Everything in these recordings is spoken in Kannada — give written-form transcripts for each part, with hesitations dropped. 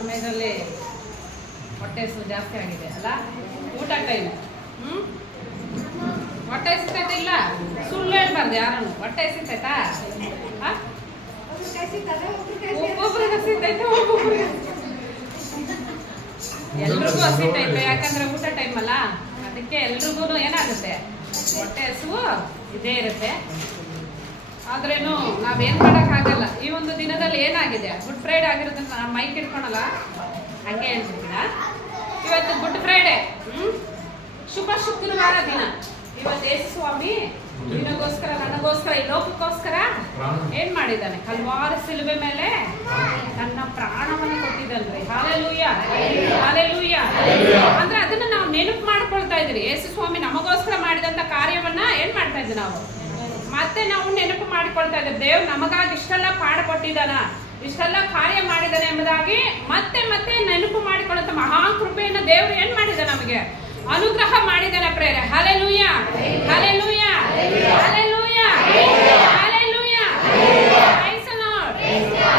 ಸಮಯದಲ್ಲಿ ಹೊಟ್ಟೆ ಹಸು ಜಾಸ್ತಿ ಆಗಿದೆ ಅಲ್ಲ. ಊಟ ಟೈಮ್ ಹೊಟ್ಟೆ ಹಸಿತೈತೆ ಇಲ್ಲ, ಸುಳ್ಳು ಹೇಳ್ಬಾರ್ದು ಯಾರನ್ನು. ಹೊಟ್ಟೆ ಹಸಿತೈತಾ? ಒಬ್ಬೊಬ್ರಿಗೆ ಹಸಿತೈತೆ, ಒಬ್ಬೊಬ್ರಿಗೆ ಎಲ್ರಿಗೂ ಹಸಿತೈತೆ. ಯಾಕಂದ್ರೆ ಊಟ ಟೈಮ್ ಅಲ್ಲ, ಅದಕ್ಕೆ ಎಲ್ರಿಗೂ ಏನಾಗುತ್ತೆ, ಹೊಟ್ಟೆ ಹಸುವು ಇದೇ ಇರುತ್ತೆ. ಆದ್ರೇನು ನಾವೇನ್ ಮಾಡಕ್ಕಾಗಲ್ಲ. ಈ ಒಂದು ದಿನದಲ್ಲಿ ಏನಾಗಿದೆ, ಗುಡ್ ಫ್ರೈಡೆ ಆಗಿರೋದನ್ನ ಮೈಕ್ ಇಟ್ಕೊಳಲ್ಲ, ಹಂಗೆ ಹೇಳ್ಬಿಡ್ತೀನ. ಇವತ್ತು ಗುಡ್ ಫ್ರೈಡೆ, ಶುಭ ಶುಕ್ರವಾರ ದಿನ. ಇವತ್ತು ಯೇಸು ಸ್ವಾಮಿ ನಿನಗೋಸ್ಕರ, ನನಗೋಸ್ಕರ, ಈ ಲೋಕಕ್ಕೋಸ್ಕರ ಏನ್ ಮಾಡಿದ್ದಾನೆ, ಹಲವಾರು ಸಿಲುಬೆ ಮೇಲೆ ನನ್ನ ಪ್ರಾಣವನ್ನು ಕೊಟ್ಟಿದ್ದಾನ್ರಿ. Hallelujah, hallelujah. ಅಂದ್ರೆ ಅದನ್ನ ನಾವು ನೆನಪು ಮಾಡ್ಕೊಳ್ತಾ ಇದ್ರಿ. ಯೇಸು ಸ್ವಾಮಿ ನಮಗೋಸ್ಕರ ಮಾಡಿದಂತ ಕಾರ್ಯವನ್ನ ಏನ್ ಮಾಡ್ತಾ ಇದ್ವಿ ನಾವು, ಮತ್ತೆ ನಾವು ನೆನಪು ಮಾಡಿಕೊಳ್ತಾ ಇದ್ದೇವೆ. ದೇವ್ರು ನಮಗಾಗಿ ಇಷ್ಟೆಲ್ಲ ಪಾಡುಪಟ್ಟಿದ್ದಾನ, ಇಷ್ಟೆಲ್ಲ ಕಾರ್ಯ ಮಾಡಿದ್ದಾನೆ ಎಂಬುದಾಗಿ ಮತ್ತೆ ಮತ್ತೆ ನೆನಪು ಮಾಡಿಕೊಳ್ಳುವಂತ ಮಹಾಕೃಪೆಯನ್ನು ದೇವರು ಏನ್ ಮಾಡಿದ, ನಮಗೆ ಅನುಗ್ರಹ ಮಾಡಿದ್ದಾನೆ ಪ್ರೇರೆ. Hallelujah, hallelujah, hallelujah, hallelujah. Praise the lord.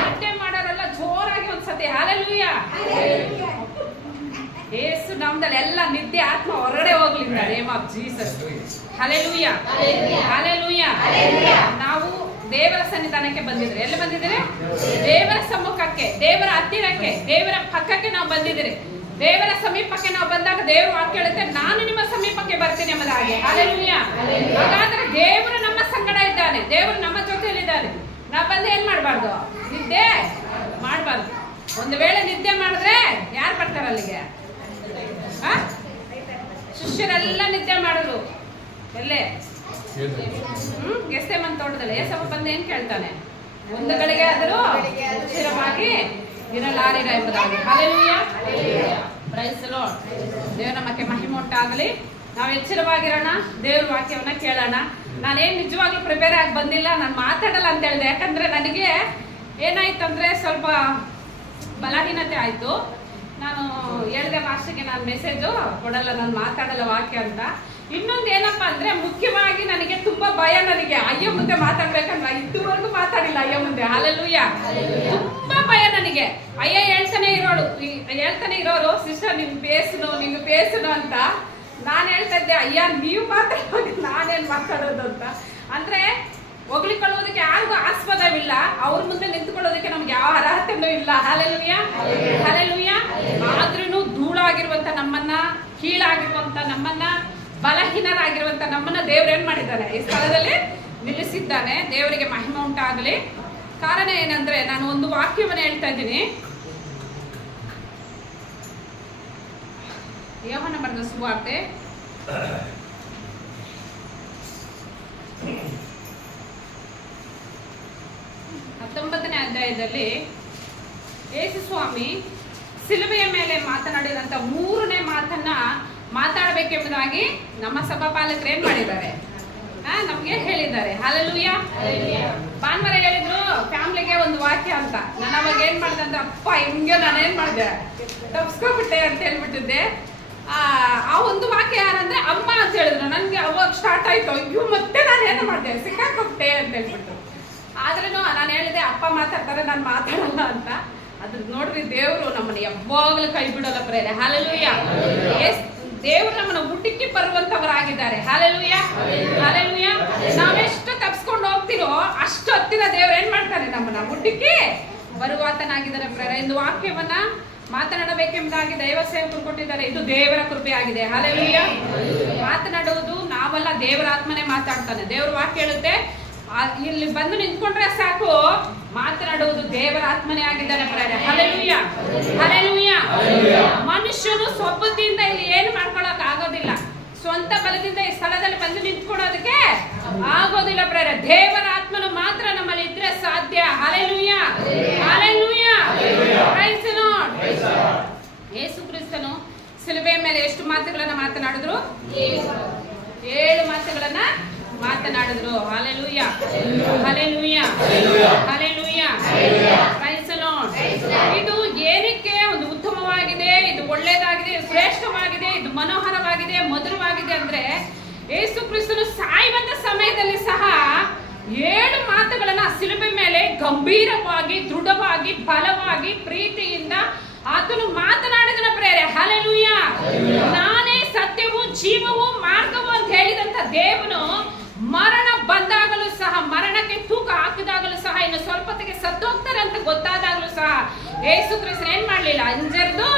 ನಿದ್ದೆ ಮಾಡೋರೆಲ್ಲ ಜೋರಾಗಿ ಒಂದ್ಸತಿ ಹಲ್ಲೆಲೂಯ. ಯೇಸು ನಾಮದಲ್ಲಿ ಎಲ್ಲ ನಿದ್ದೆ ಆತ್ಮ ಹೊರಗಡೆ ಹೋಗ್ಲಿ in the name of Jesus. Hallelujah, hallelujah. ನಾವು ದೇವರ ಸನ್ನಿಧಾನಕ್ಕೆ ಬಂದಿದ್ರೆ, ಎಲ್ಲಿ ಬಂದಿದ್ರೆ, ದೇವರ ಸಮ್ಮುಖಕ್ಕೆ, ದೇವರ ಹತ್ತಿರಕ್ಕೆ, ದೇವರ ಪಕ್ಕಕ್ಕೆ ನಾವು ಬಂದಿದ್ರೆ. ದೇವರ ಸಮೀಪಕ್ಕೆ ನಾವು ಬಂದಾಗ ದೇವರು ವಾಕ್ಯ ಹೇಳುತ್ತೆ, ನಾನು ನಿಮ್ಮ ಸಮೀಪಕ್ಕೆ ಬರ್ತೀನಿ ಎಂಬುದಾಗಿ. ಹಲ್ಲೆಲೂಯ. ಹಾಗಾದ್ರೆ ದೇವರು ನಮ್ಮ ಸಂಗಡ ಇದ್ದಾನೆ, ದೇವರು ನಮ್ಮ ಜೊತೆಯಲ್ಲಿದ್ದಾನೆ. ನಾವು ಬಂದು ಏನ್ ಮಾಡಬಾರ್ದು, ನಿದ್ದೆ ಮಾಡಬಾರ್ದು. ಒಂದು ವೇಳೆ ನಿದ್ದೆ ಮಾಡಿದ್ರೆ ಯಾರು ಬರ್ತಾರೆ ಅಲ್ಲಿಗೆ? ಶಿಷ್ಯರೆಲ್ಲ ನಿದ್ದೆ ಮಾಡಿದ್ರು. ಎಲ್ಲೇ? ಗೆಸ್ತೆಮನ್ ತೋಟದಲ್ಲಿ. ಏಸಪ್ಪ ಬಂದು ಏನ್ ಕೇಳ್ತಾನೆ, ಒಂದು ಗಳಿಗೆ ಆದರೂ ಸ್ಥಿರವಾಗಿ ಇರಲಾರಿರ ಎಂಬುದಾಗಿ. Hallelujah, praise the lord. ದೇವರ ನಮಗೆ ಮಹಿಮೆ ಉಂಟಾಗಲಿ. ನಾವು ಎಚ್ಚರವಾಗಿರೋಣ, ದೇವ್ರ ವಾಕ್ಯವನ್ನ ಕೇಳೋಣ. ನಾನೇನ್ ನಿಜವಾಗ್ಲೂ ಪ್ರಿಪೇರ್ ಆಗಿ ಬಂದಿಲ್ಲ, ನಾನು ಮಾತಾಡಲ್ಲ ಅಂತ ಹೇಳಿದೆ. ಯಾಕಂದ್ರೆ ನನಗೆ ಏನಾಯ್ತು ಅಂದ್ರೆ ಸ್ವಲ್ಪ ಬಲಹೀನತೆ ಆಯ್ತು. ನಾನು ಹೇಳಿದೆ ಮಾಸ್ಟರ್ಗೆ, ನಾನು ಮೆಸೇಜು ಕೊಡಲ್ಲ, ನಾನು ಮಾತಾಡಲ್ಲ ವಾಕ್ಯ ಅಂತ. ಇನ್ನೊಂದು ಏನಪ್ಪಾ ಅಂದ್ರೆ, ಮುಖ್ಯವಾಗಿ ನನಗೆ ತುಂಬಾ ಭಯ. ನನಗೆ ಅಯ್ಯ ಮುಂದೆ ಮಾತಾಡ್ಬೇಕಂದ್ರೆ ಇದುವರೆಗೂ ಮಾತಾಡಿಲ್ಲ ಅಯ್ಯ ಮುಂದೆ. ಹಲ್ಲೆಲೂಯ. ತುಂಬಾ ಭಯ ನನಗೆ. ಅಯ್ಯ ಹೇಳ್ತಾನೆ ಇರೋರು ಸಿಸ್ಟರ್ ನಿನ್ ಪೇಸುನು ಅಂತ. ನಾನು ಹೇಳ್ತಾ ಇದ್ದೆ, ಅಯ್ಯ ನೀವು ಮಾತಾಡೋದು ನಾನೇನ್ ಮಾತಾಡೋದು ಅಂತ. ಅಂದ್ರೆ ಹೊಗಳಿಕೊಳ್ಳೋದಕ್ಕೆ ಯಾರಿಗೂ ಆಸ್ಪದವಿಲ್ಲ, ಅವ್ರ ಮುಂದೆ ನಿಂತುಕೊಳ್ಳೋದಕ್ಕೆ ನಮ್ಗೆ ಯಾವ ಅರ್ಹತೆನೂ ಇಲ್ಲ. Hallelujah, hallelujah. ಆದ್ರೂ ಧೂಳಾಗಿರುವಂತ ನಮ್ಮನ್ನ, ಕೀಳಾಗಿರುವಂತ ನಮ್ಮನ್ನ, ಬಲಹೀನರಾಗಿರುವಂತ ನಮ್ಮನ್ನ ದೇವ್ರು ಏನ್ ಮಾಡಿದ್ದಾನೆ, ಈ ಸ್ಥಳದಲ್ಲಿ ನಿಲ್ಲಿಸಿದ್ದಾನೆ. ದೇವರಿಗೆ ಮಹಿಮೆ ಉಂಟಾಗಲಿ. ಕಾರಣ ಏನಂದ್ರೆ, ನಾನು ಒಂದು ವಾಕ್ಯವನ್ನು ಹೇಳ್ತಾ ಇದ್ದೀನಿ. ಯೋಹಾನ ಬರೆದ ಸುವಾರ್ತೆ 19ನೇ ಅಧ್ಯಾಯದಲ್ಲಿ ಯೇಸು ಸ್ವಾಮಿ ಸಿಲುಬೆಯ ಮೇಲೆ ಮಾತನಾಡಿದಂತ 3ನೇ ಮಾತನ್ನ ಮಾತಾಡಬೇಕೆಂಬುದಾಗಿ ನಮ್ಮ ಸಭಾಪಾಲಕರು ಏನ್ ಮಾಡಿದ್ದಾರೆ, ನಮ್ಗೆ ಹೇಳಿದ್ದಾರೆ. ಹಲ್ಲೆಲೂಯ. ಭಾನುವಾರ ಹೇಳಿದ್ರು ಫ್ಯಾಮಿಲಿಗೆ ಒಂದು ವಾಕ್ಯ ಅಂತ. ನಾನು ಅವಾಗ ಏನ್ ಮಾಡಿದೆ ಅಂದ್ರೆ, ಅಪ್ಪ ಹಿಂಗೆ ನಾನೇನ್ ಮಾಡಿದೆ, ತಪ್ಸ್ಕೊಬಿಟ್ಟೆ ಅಂತ ಹೇಳ್ಬಿಟ್ಟಿದ್ದೆ. ಆ ಒಂದು ವಾಕ್ಯ ಯಾರಂದ್ರೆ ಅಮ್ಮ ಅಂತ ಹೇಳಿದ್ರು. ನನ್ಗೆ ಅವಾಗ ಸ್ಟಾರ್ಟ್ ಆಯ್ತು, ಅಯ್ಯೋ ಮತ್ತೆ ನಾನು ಏನು ಮಾಡಿದೆ, ಸಿಕ್ಕಾಕೊಟ್ಟೆ ಅಂತ ಹೇಳ್ಬಿಟ್ಟು. ಆದ್ರೂ ನಾನು ಹೇಳಿದೆ, ಅಪ್ಪ ಮಾತಾಡ್ತಾರೆ, ನಾನು ಮಾತಾಡಲ್ಲ ಅಂತ. ಅದ್ರ ನೋಡ್ರಿ, ದೇವ್ರು ನಮ್ಮನ್ನ ಯಾವಾಗಲೂ ಕೈ ಬಿಡೋಲ್ಲ ಪ್ರೇರೆ. ಹಲ್ಲೆಲೂಯ. ದೇವ್ರು ನಮ್ಮನ್ನ ಹುಡುಕಿ ಬರುವಂತವರಾಗಿದ್ದಾರೆ. Hallelujah, hallelujah. ನಾವೆಷ್ಟು ತಪ್ಸ್ಕೊಂಡು ಹೋಗ್ತಿರೋ ಅಷ್ಟು ಹತ್ತಿರ ದೇವ್ರು ಏನ್ ಮಾಡ್ತಾರೆ, ನಮ್ಮನ್ನ ಹುಡುಕಿ ಬರುವಾತನಾಗಿದ್ದಾರೆ ಪ್ರೇರೆ. ಇಂದು ವಾಕ್ಯವನ್ನ ಮಾತನಾಡಬೇಕೆಂಬುದಾಗಿ ದೈವ ಸೇವಕರು ಕೊಟ್ಟಿದ್ದಾರೆ. ಇದು ದೇವರ ಕೃಪೆ ಆಗಿದೆ. ಹಲ್ಲೆಲೂಯ. ಮಾತನಾಡುವುದು ನಾವಲ್ಲ, ದೇವರ ಆತ್ಮನೇ ಮಾತಾಡ್ತಾನೆ. ದೇವರ ವಾಕ್ಯ ಹೇಳುತ್ತೆ, ಇಲ್ಲಿ ಬಂದು ನಿಂತ್ಕೊಂಡ್ರೆ ಸಾಕು, ಮಾತನಾಡುವುದು ದೇವರ ಆತ್ಮನೇ ಆಗಿದ್ದಾನೆ ಪ್ರೇರೆ. Hallelujah, hallelujah. ಮನುಷ್ಯನು ಸ್ವಬುದ್ಧಿಯಿಂದ ಇಲ್ಲಿ ಏನು ಮಾಡ್ಕೊಳಕ್ ಆಗೋದಿಲ್ಲ. ಸ್ವಂತ ಬಲದಿಂದ ಈ ಸ್ಥಳದಲ್ಲಿ ಬಂದು ನಿಂತ್ಕೊಳ್ಳೋದಕ್ಕೆ ಆಗೋದಿಲ್ಲ ಪ್ರೇರೆ. ದೇವರ ಆತ್ಮನು ಮಾತ್ರ ನಮ್ಮಲ್ಲಿ ಇದ್ರೆ ಸಾಧ್ಯ. Hallelujah, hallelujah. Praise the Lord. ಯೇಸು ಕ್ರಿಸ್ತನು ಸಿಲುಬೆಯ ಮೇಲೆ ಎಷ್ಟು ಮಾತುಗಳನ್ನ ಮಾತನಾಡಿದ್ರು? 7 ಮಾತುಗಳನ್ನ ಮಾತನಾಡಿದ್ರು. Hallelujah, hallelujah, hallelujah. Praise the Lord. ಇದು ಏನಕ್ಕೆ ಒಂದು ಉತ್ತಮವಾಗಿದೆ, ಇದು ಒಳ್ಳೆಯದಾಗಿದೆ, ಶ್ರೇಷ್ಠವಾಗಿದೆ, ಇದು ಮನೋಹರವಾಗಿದೆ, ಮಧುರವಾಗಿದೆ ಅಂದ್ರೆ, ಯೇಸು ಕ್ರಿಸ್ತನು ಸಾಯುವಂತ ಸಮಯದಲ್ಲಿ ಸಹ 7 ಮಾತುಗಳನ್ನ ಸಿಲುಬೆ ಮೇಲೆ ಗಂಭೀರವಾಗಿ, ದೃಢವಾಗಿ, ಬಲವಾಗಿ, ಪ್ರೀತಿಯಿಂದ, ಆ ಆತನು ಮಾತನಾಡಿದನ ಪ್ರೇರೆ. ಹಲ್ಲೆಲೂಯ. ನಾನೇ ಸತ್ಯವೂ ಜೀವವೂ ಮಾರ್ಗವು ಅಂತ ಹೇಳಿದಂತ ದೇವನು ಮರಣ ಬಂದಾಗಲೂ ಸಹ, ಮರಣಕ್ಕೆ ತೂಕ ಹಾಕಿದಾಗಲೂ ಸಹ, ಇನ್ನು ಸ್ವಲ್ಪತ್ತಿಗೆ ಸತ್ತೋಗ್ತಾರೆ ಅಂತ ಗೊತ್ತಾದಾಗಲೂ ಸಹ ಯೇಸು ಕ್ರಿಸ್ತನ ಏನ್ ಮಾಡ್ಲಿಲ್ಲ, ಹಿಂಜರಿದು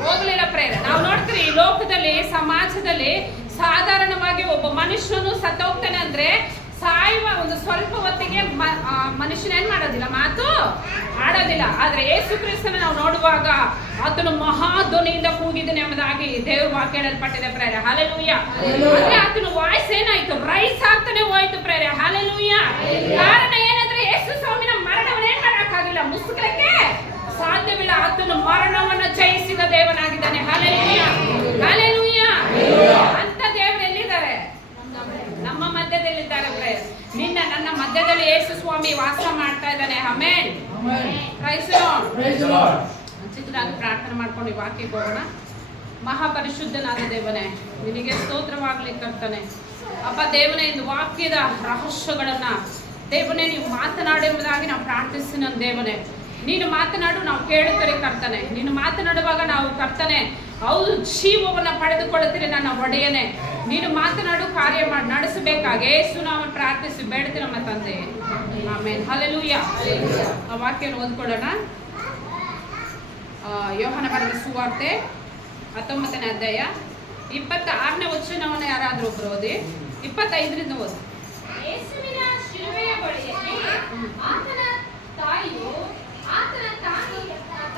ಹೋಗ್ಲಿಲ್ಲ ಪ್ರೇರೆ. ನಾವು ನೋಡ್ತೀವಿ ಈ ಲೋಕದಲ್ಲಿ, ಸಮಾಜದಲ್ಲಿ ಸಾಧಾರಣವಾಗಿ ಒಬ್ಬ ಮನುಷ್ಯನು ಸತ್ತೋಗ್ತಾನೆ ಅಂದ್ರೆ ಸಾಯುವ ಒಂದು ಸ್ವಲ್ಪ ಹೊತ್ತಿಗೆ ಮನುಷ್ಯನ ಏನ್ ಮಾಡೋದಿಲ್ಲ, ಮಾತು ಆಡೋದಿಲ್ಲ. ಆದ್ರೆ ಯೇಸು ಕ್ರಿಸ್ತನ ನಾವು ನೋಡುವಾಗ ಆತನು ಮಹಾಧ್ವನಿಯಿಂದ ಕೂಗಿದನು ಎಂಬುದಾಗಿ ದೇವ್ರ ವಾಕ್ಯ ಹೇಳಲ್ಪಟ್ಟಿದೆ ಪ್ರೇರೆ. ಹಲ್ಲೆಲೂಯ. ಅಂದ್ರೆ ಆತನ ವಾಯ್ಸ್ ಏನಾಯ್ತು, ರೈಸ್ ಆಗ್ತಾನೆ ಹೋಯ್ತು ಪ್ರೇರೆ. ಹಲ್ಲೆಲೂಯ. ಕಾರಣ ಏನಂದ್ರೆ ಯೇಸು ಸ್ವಾಮಿನ ಮರಣವನ್ನ ಏನ್ ಮಾಡಕ್ಕಾಗಿಲ್ಲ, ಮುಸುಕಲಿಕ್ಕೆ ಸಾಧ್ಯವಿಲ್ಲ. ಆತನು ಮರಣವನ್ನ ಜಯಿಸಿದ ದೇವನಾಗಿದ್ದಾನೆ. ಹಲ್ಲೆಲೂಯ. ಹಲ್ಲೆಲೂಯ. ಅಂತ ದೇವರು ಎಲ್ಲಿದ್ದಾರೆ, ನಮ್ಮ ಮಧ್ಯದಲ್ಲಿದ್ದಾರೆ ಪ್ರೇರೆ. ನಿನ್ನ ನನ್ನ ಮಧ್ಯದಲ್ಲಿ ಯೇಸು ಸ್ವಾಮಿ ವಾಸ ಮಾಡ್ತಾ ಇದ್ದಾನೆ. ಆಮೆನ್. Praise the lord. ಚಿಕ್ಕದಾಗಿ ಪ್ರಾರ್ಥನೆ ಮಾಡ್ಕೊಂಡು ಈ ವಾಕ್ಯಕ್ಕೆ ಹೋಗೋಣ. ಮಹಾಪರಿಶುದ್ಧನಾದ ದೇವನೇ, ನಿನಗೆ ಸ್ತೋತ್ರವಾಗ್ಲಿ ಕರ್ತನೆ. ಅಪ್ಪ ದೇವನೇ, ಇದು ವಾಕ್ಯದ ರಹಸ್ಯಗಳನ್ನ ದೇವನೇ ನೀವು ಮಾತನಾಡೆಂಬುದಾಗಿ ನಾವು ಪ್ರಾರ್ಥಿಸ್ತೀನಿ. ನನ್ನ ದೇವನೇ, ನೀನು ಮಾತನಾಡು, ನಾವು ಕೇಳುತ್ತೇವೆ ಕರ್ತನೆ. ನೀನು ಮಾತನಾಡುವಾಗ ನಾವು ಕರ್ತನೆ ಹೌದು ಜೀವವನ್ನ ಪಡೆದುಕೊಳ್ಳುತ್ತೀರಿ ನನ್ನ ಒಡೆಯನೇ. ನೀನು ಮಾತನಾಡು, ಕಾರ್ಯ ಮಾಡಿ ನಡೆಸಬೇಕಾಗಿ ಯೇಸು ನಾವು ಪ್ರಾರ್ಥಿಸಿ ಬೇಡ್ತೀವಿ ನಮ್ಮ ತಂದೆ. ಆಮೆನ್. ಹಲ್ಲೆಲೂಯ. ಆ ವಾಕ್ಯವನ್ನು ಓದ್ಕೊಳ್ಳೋಣ. ಯೋಹಾನ ಬರೆದ ಸುವಾರ್ತೆ 19ನೇ ಅಧ್ಯಾಯ 26ನೇ ವಚನವನ್ನು ಯಾರಾದ್ರೂ ಒಬ್ರು ಓದಿ. 25ರಿಂದ ಓದಿ. ಯೇಸುವಿನ ಶಿಲುಬೆಯ ಬಳಿಯಲ್ಲಿ ಆತನ ತಾಯಿಯು, ಆತನ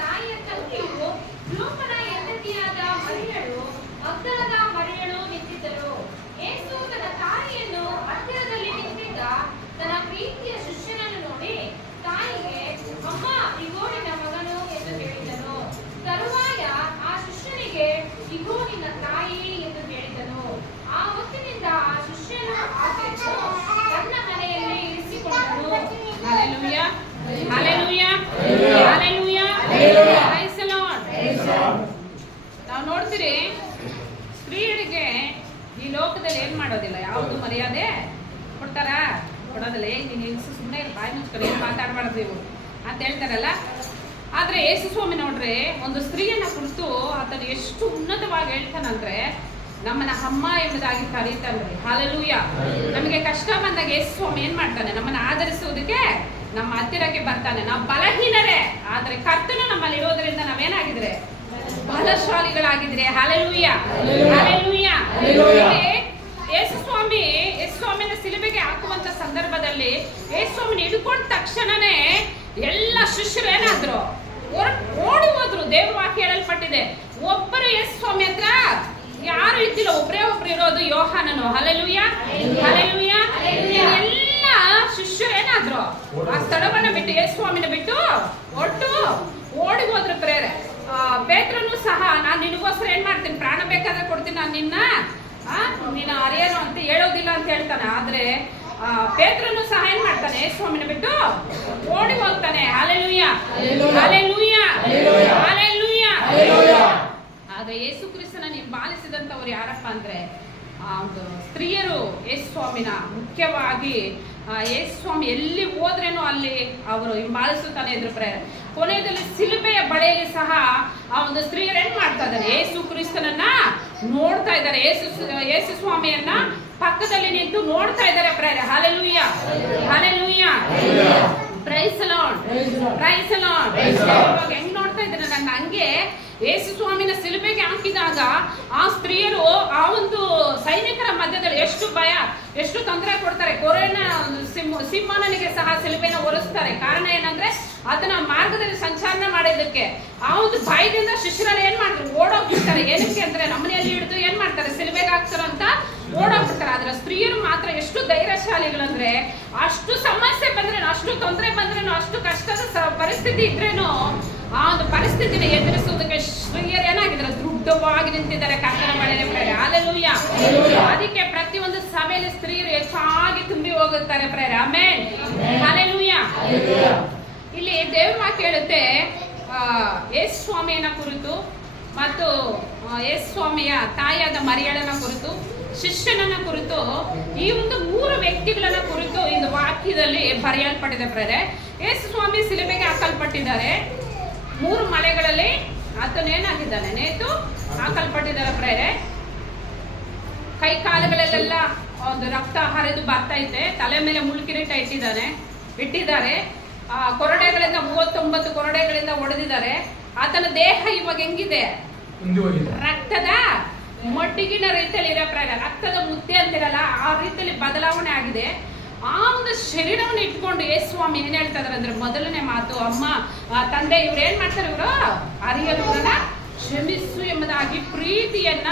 ತಾಯಿಯ ತಂಗಿಯು, ಕ್ಲೋಪನ ಹೆಂಡತಿಯಾದ ಮರಿಯಳು, ಮಗ್ದಲದ ಮರಿಯಳು ನಿಂತಿದ್ದರು. ಯೇಸು ತನ್ನ ತಾಯಿಯನ್ನು ಹತ್ತಿರದಲ್ಲಿ ನಿಂತಿದ್ದ ತನ್ನ ಪ್ರೀತಿಯ ಶಿಷ್ಯನನ್ನು ನೋಡಿ ತಾಯಿಗೆ, ಅಮ್ಮ, ಇಗೋ ನಿನ್ನ ಮಗನು ಎಂದು ಹೇಳಿದನು. ತರುವಾಯ ಆ ಶಿಷ್ಯನಿಗೆ, ಇಗೋ ನಿನ್ನ ತಾಯಿ ಎಂದು ಹೇಳಿದನು. ಆ ಹೊತ್ತಿನಿಂದ ಆ ಶಿಷ್ಯನು ಆಕೆಯನ್ನು ತನ್ನ ಮನೆಯಲ್ಲಿ ಇರಿಸಿಕೊಂಡನು. Hallelujah. Hallelujah. Hallelujah. Praise the Lord. ನಾವು ನೋಡ್ತೀರಿ, ಸ್ತ್ರೀಯರಿಗೆ ಈ ಲೋಕದಲ್ಲಿ ಏನ್ ಮಾಡೋದಿಲ್ಲ, ಯಾವುದು ಮರ್ಯಾದೆ ಕೊಡ್ತಾರ, ಕೊಡೋದಿಲ್ಲ. ನೀನು ಸುಮ್ಮನೆ ಬಾಯಿ ಮುಚ್ಕೊಂಡು ಏನು ಮಾತಾಡಬಾರ್ದು ನೀವು ಅಂತ ಹೇಳ್ತಾರಲ್ಲ. ಆದ್ರೆ ಯೇಸು ಸ್ವಾಮಿ ನೋಡ್ರಿ, ಒಂದು ಸ್ತ್ರೀಯನ್ನ ಕುರಿತು ಆತನು ಎಷ್ಟು ಉನ್ನತವಾಗಿ ಹೇಳ್ತಾನಂದ್ರೆ, ನಮ್ಮನ್ನ ಅಮ್ಮ ಎಂಬುದಾಗಿ ಕರೀತಾನ್ರಿ. ಹಲ್ಲೆಲೂಯ. ನಮಗೆ ಕಷ್ಟ ಬಂದಾಗ ಯೇಸು ಸ್ವಾಮಿ ಏನ್ ಮಾಡ್ತಾನೆ, ನಮ್ಮನ್ನ ಆಧರಿಸುವುದಕ್ಕೆ ನಮ್ಮ ಹತ್ತಿರಕ್ಕೆ ಬರ್ತಾನೆ. ನಾವು ಬಲಹೀನರೇ, ಆದ್ರೆ ಕರ್ತನು ನಮ್ಮಲ್ಲಿ ಇರೋದ್ರಿಂದ ನಾವೇನಾಗಿದ್ರೆ ಬಲಶಾಲಿಗಳಾಗಿದ್ರೆ. ಹಲ್ಲೆಲೂಯ. ಹಲ್ಲೆಲೂಯ. ಯೇಸು ಸ್ವಾಮಿನ ಸಿಲುಬೆಗೆ ಹಾಕುವಂತ ಸಂದರ್ಭದಲ್ಲಿ ಯೇಸು ಸ್ವಾಮಿನ ಹಿಡ್ಕೊಂಡ ತಕ್ಷಣನೇ ಎಲ್ಲ ಶಿಷ್ಯರು ಏನಾದ್ರು ಓಡಿ ಹೋದ್ರು. ದೇವ್ರ ವಾಕ್ಯ ಹೇಳಲ್ಪಟ್ಟಿದೆ, ಒಬ್ಬರು ಯೇಸು ಸ್ವಾಮಿ ಹತ್ರ ಯಾರು ಇದ್ದಿಲ್ಲ, ಒಬ್ರೇ ಒಬ್ರು ಇರೋದು ಯೋಹಾನನು. ಹಲ್ಲೆಲೂಯ. ಹಲ್ಲೆಲೂಯ. ಎಲ್ಲ ಶಿಷ್ಯರು ಏನಾದ್ರು ಆ ಸ್ಥಳವನ್ನ ಬಿಟ್ಟು, ಯೇಸು ಸ್ವಾಮಿನ ಬಿಟ್ಟು ಒಟ್ಟು ಓಡಿ ಹೋದ್ರು ಪ್ರೇರೆ. ಪೇತ್ರನು ಸಹ, ನಾನು ನಿನಗೋಸ್ಕರ ಏನ್ ಮಾಡ್ತೀನಿ, ಪ್ರಾಣ ಬೇಕಾದ್ರೆ ಕೊಡ್ತೀನಿ, ನಾನು ನೀನು ಅರಿಯನು ಅಂತ ಹೇಳೋದಿಲ್ಲ ಅಂತ ಹೇಳ್ತಾನೆ. ಆದ್ರೆ ಪೇತ್ರನು ಸಹ ಏನ್ ಮಾಡ್ತಾನೆ, ಯೇಸು ಸ್ವಾಮಿನ ಬಿಟ್ಟು ಓಡಿ ಹೋಗ್ತಾನೆ. ಹಲ್ಲೆಲೂಯ. ಹಲ್ಲೆಲೂಯ. ಹಲ್ಲೆಲೂಯ. ಆದ್ರೆ ಯೇಸು ಕ್ರಿಸ್ತನ ಹಿಂಬಾಲಿಸಿದಂತವ್ರು ಯಾರಪ್ಪ ಅಂದ್ರೆ ಸ್ತ್ರೀಯರು. ಯೇಸು ಸ್ವಾಮಿನ ಮುಖ್ಯವಾಗಿ ಯೇಸು ಸ್ವಾಮಿ ಎಲ್ಲಿ ಹೋದ್ರೇನೋ ಅಲ್ಲಿ ಅವರು ಹಿಂಬಾಲಿಸುತ್ತಾನೆ ಇದ್ರು ಪ್ರೇರೆ. ಕೊನೆಯಲ್ಲಿ ಸಿಲುಬೆಯ ಬಳಿಯಲ್ಲಿ ಸಹ ಆ ಒಂದು ಸ್ತ್ರೀಯರು ಏನ್ ಮಾಡ್ತಾ ಇದ್ದಾರೆ, ಯೇಸು ಕ್ರಿಸ್ತನನ್ನ ನೋಡ್ತಾ ಇದ್ದಾರೆ. ಯೇಸು ಸ್ವಾಮಿಯನ್ನ ಪಕ್ಕದಲ್ಲಿ ನಿಂತು ನೋಡ್ತಾ ಇದ್ದಾರೆ ಪ್ರೇರೆ. Hallelujah. Hallelujah. Praise the lord. Praise the lord. ಇವಾಗ ಹೆಂಗ್ ನೋಡ್ತಾ ಇದ್ದಾರೆ ನನ್ನ, ಹಂಗೆ ಯೇಸು ಸ್ವಾಮಿನ ಸಿಲುಬೆಗೆ ಹಾಕಿದಾಗ ಆ ಸ್ತ್ರೀಯರು ಆ ಒಂದು ಸೈನಿಕರ ಮಧ್ಯದಲ್ಲಿ ಎಷ್ಟು ಭಯ, ಎಷ್ಟು ತೊಂದರೆ ಕೊಡ್ತಾರೆ. ಕೊರೋನಾ ಸಿಂಹನಿಗೆ ಸಹ ಸಿಲುಬೆನ ಒರೆಸ್ತಾರೆ. ಕಾರಣ ಏನಂದ್ರೆ ಅದನ್ನ ಮಾರ್ಗದಲ್ಲಿ ಸಂಚಾರ ಮಾಡೋದಕ್ಕೆ. ಆ ಒಂದು ಭಯದಿಂದ ಶಿಷ್ಯರಲ್ಲಿ ಏನ್ ಮಾಡ್ತಾರೆ, ಓಡೋಗ್ಬಿಡ್ತಾರೆ. ಏನಕ್ಕೆ ಅಂದ್ರೆ ನಮ್ಮನೆಯಲ್ಲಿ ಹಿಡಿದು ಏನ್ ಮಾಡ್ತಾರೆ, ಸಿಲುಬೆಗೆ ಹಾಕ್ತಾರಂತ ಓಡೋಗ್ಬಿಡ್ತಾರೆ. ಆದ್ರೆ ಸ್ತ್ರೀಯರು ಮಾತ್ರ ಎಷ್ಟು ಧೈರ್ಯಶಾಲಿಗಳಂದ್ರೆ, ಅಷ್ಟು ಸಮಸ್ಯೆ ಬಂದ್ರೇನು, ಅಷ್ಟು ತೊಂದರೆ ಬಂದ್ರೇನು, ಅಷ್ಟು ಕಷ್ಟದ ಪರಿಸ್ಥಿತಿ ಇದ್ರೇನು ಆ ಒಂದು ಪರಿಸ್ಥಿತಿನ ಎದುರಿಸುವುದಕ್ಕೆ ಸ್ತ್ರೀಯರು ಏನಾಗಿದ್ದಾರೆ, ದೃಢವಾಗಿ ನಿಂತಿದ್ದಾರೆ ಕರ್ತನ ಬಳಿಯಲ್ಲಿ. ಹಲ್ಲೆಲೂಯ. ಅದಕ್ಕೆ ಪ್ರತಿಯೊಂದು ಸಭೆಯಲ್ಲಿ ಸ್ತ್ರೀಯರು ಹೆಚ್ಚಾಗಿ ತುಂಬಿ ಹೋಗುತ್ತಾರೆ ಪ್ರೇರೆ. ಆಮೆನ್. ಹಲ್ಲೆಲೂಯ. ಇಲ್ಲಿ ದೇವ್ರ ವಾಕ್ಯ ಹೇಳುತ್ತೆ, ಯೇಸು ಸ್ವಾಮಿಯನ್ನ ಕುರಿತು ಮತ್ತು ಯೇಸು ಸ್ವಾಮಿಯ ತಾಯಿಯಾದ ಮರಿಯಳನ ಕುರಿತು, ಶಿಷ್ಯನನ್ನ ಕುರಿತು, ಈ ಒಂದು 3 ವ್ಯಕ್ತಿಗಳನ್ನ ಕುರಿತು ಇಂದು ವಾಕ್ಯದಲ್ಲಿ ಬರೆಯಲ್ಪಟ್ಟಿದೆ ಪ್ರೇರೆ. ಯೇಸು ಸ್ವಾಮಿ ಸಿಲುಬೆಗೆ ಹಾಕಲ್ಪಟ್ಟಿದ್ದಾರೆ. 3 ಮಳೆಗಳಲ್ಲಿ ಆತನೇನಾಗಿದ್ದಾನೆ, ನೇತು ಹಾಕಲ್ಪಟ್ಟಿದ್ದಾರೆ ಪ್ರೇರೆ. ಕೈ ಕಾಲುಗಳಲ್ಲೆಲ್ಲ ಒಂದು ರಕ್ತ ಹರಿದು ಬರ್ತಾ ಇದೆ. ತಲೆ ಮೇಲೆ ಮುಳ್ಕಿರೀಟ ಇಟ್ಟಿದ್ದಾರೆ. ಕೊರಡೆಗಳಿಂದ 39 ಕೊರಡೆಗಳಿಂದ ಹೊಡೆದಿದ್ದಾರೆ. ಆತನ ದೇಹ ಇವಾಗ ಹೆಂಗಿದೆ, ರಕ್ತದ ಮಡ್ಡಿಗಿನ ರೀತಿಯಲ್ಲಿ ಇರೋ ಪ್ರೇರ, ರಕ್ತದ ಮುದ್ದೆ ಅಂತಿರಲ್ಲ ಆ ರೀತಿಯಲ್ಲಿ ಬದಲಾವಣೆ ಆಗಿದೆ. ಆ ಒಂದು ಶರೀರವನ್ನು ಇಟ್ಕೊಂಡು ಯೇಸು ಸ್ವಾಮಿ ಏನ್ ಹೇಳ್ತಾ ಇದಾರೆ ಅಂದ್ರೆ, ಮೊದಲನೇ ಮಾತು, ಅಮ್ಮ ತಂದೆ ಇವ್ರು ಏನ್ ಮಾಡ್ತಾರೆ, ಇವರು ಅರಿಯದವರನ್ನ ಕ್ಷಮಿಸು ಎಂಬುದಾಗಿ ಪ್ರೀತಿಯನ್ನ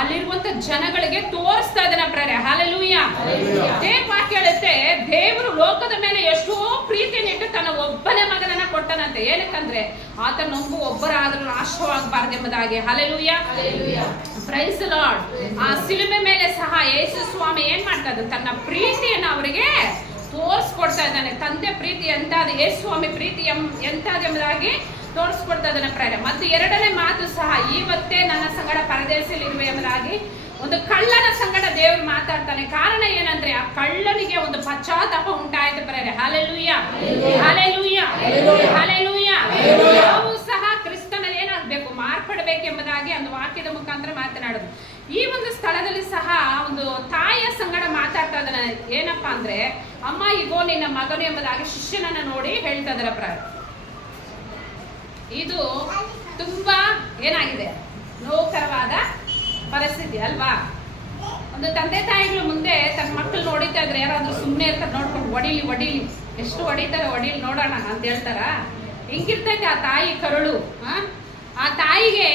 ಅಲ್ಲಿರುವಂತ ಜನಗಳಿಗೆ ತೋರಿಸ್ತಾ ಇದ್ದಾನೆ ಪ್ರೇರೆ. ಹಲ್ಲೆಲೂಯ. ದೇವ ವಾಕ್ಯ ಹೇಳುತ್ತೆ, ದೇವರು ಲೋಕದ ಮೇಲೆ ಎಷ್ಟೋ ಪ್ರೀತಿಯನ್ನು ಇಟ್ಟು ತನ್ನ ಒಬ್ಬನೇ ಮಗನನ್ನ ಕೊಟ್ಟನಂತೆ. ಏನಕ್ಕಂದ್ರೆ ಆತ ನಮಗೂ ಒಬ್ಬರಾದ್ರೂ ನಾಶವಾಗಬಾರ್ದು ಎಂಬುದಾಗಿ. ಹಲ್ಲೆಲೂಯ. Praise the Lord. ಆ ಸಿಲುಬೆ ಮೇಲೆ ಸಹ ಯೇಸು ಸ್ವಾಮಿ ಏನ್ ಮಾಡ್ತಾ ಇದ್ದಾನೆ, ತನ್ನ ಪ್ರೀತಿಯನ್ನ ಅವರಿಗೆ ತೋರಿಸ್ಕೊಡ್ತಾ ಇದ್ದಾನೆ. ತಂದೆ ಪ್ರೀತಿ ಎಂತಾದ, ಯೇಸು ಸ್ವಾಮಿ ಪ್ರೀತಿ ಎಂತಾದ ಎಂಬುದಾಗಿ ತೋರಿಸ್ಕೊಡ್ತಾ ಇದ್ದಾನೆ ಪ್ರೇರೆ. ಮತ್ತು ಎರಡನೇ ಮಾತು ಸಹ, ಇವತ್ತೇ ನನ್ನ ಸಂಗಡ ಪರದೇಶದಲ್ಲಿರುವೆ ಎಂಬುದಾಗಿ ಒಂದು ಕಳ್ಳನ ಸಂಗಡ ದೇವರು ಮಾತಾಡ್ತಾನೆ. ಕಾರಣ ಏನಂದ್ರೆ, ಆ ಕಳ್ಳನಿಗೆ ಒಂದು ಪಶ್ಚಾತ್ತಾಪ ಉಂಟಾಯ್ತು ಪ್ರೇರೆ. Hallelujah, hallelujah, hallelujah. ನಾವು ಸಹ ಕ್ರಿಸ್ತನಲ್ಲಿ ಏನಾಗಬೇಕು, ಮಾರ್ಪಡಬೇಕೆಂಬುದಾಗಿ ಒಂದು ವಾಕ್ಯದ ಮುಖಾಂತರ ಮಾತನಾಡೋದು. ಈ ಒಂದು ಸ್ಥಳದಲ್ಲಿ ಸಹ ಒಂದು ತಾಯಿಯ ಸಂಗಡ ಮಾತಾಡ್ತಾ ಇದ್ದಾನೆ. ಏನಪ್ಪಾ ಅಂದ್ರೆ, ಅಮ್ಮ ಈಗೋ ನಿನ್ನ ಮಗನು ಎಂಬುದಾಗಿ ಶಿಷ್ಯನನ್ನ ನೋಡಿ ಹೇಳ್ತಾ ಇದಾರೆ ಪ್ರೇರೆ. ಇದು ತುಂಬಾ ಏನಾಗಿದೆ, ನೋಕರವಾದ ಪರಿಸ್ಥಿತಿ ಅಲ್ವಾ. ಒಂದು ತಂದೆ ತಾಯಿಗಳು ಮುಂದೆ ತನ್ನ ಮಕ್ಕಳು ನೋಡಿತಾ ಇದ್ರೆ ಯಾರಾದ್ರೂ ಸುಮ್ಮನೆ ಇರ್ತಾರೆ, ನೋಡ್ಕೊಂಡು ಹೊಡಿಲಿ ಎಷ್ಟು ಹೊಡಿತಾರೆ, ಹೊಡಿಲಿ ನೋಡೋಣ ಅಂತ ಹೇಳ್ತಾರ. ಹಿಂಗಿರ್ತೈತೆ ಆ ತಾಯಿ ಕರುಳು. ಆ ತಾಯಿಗೆ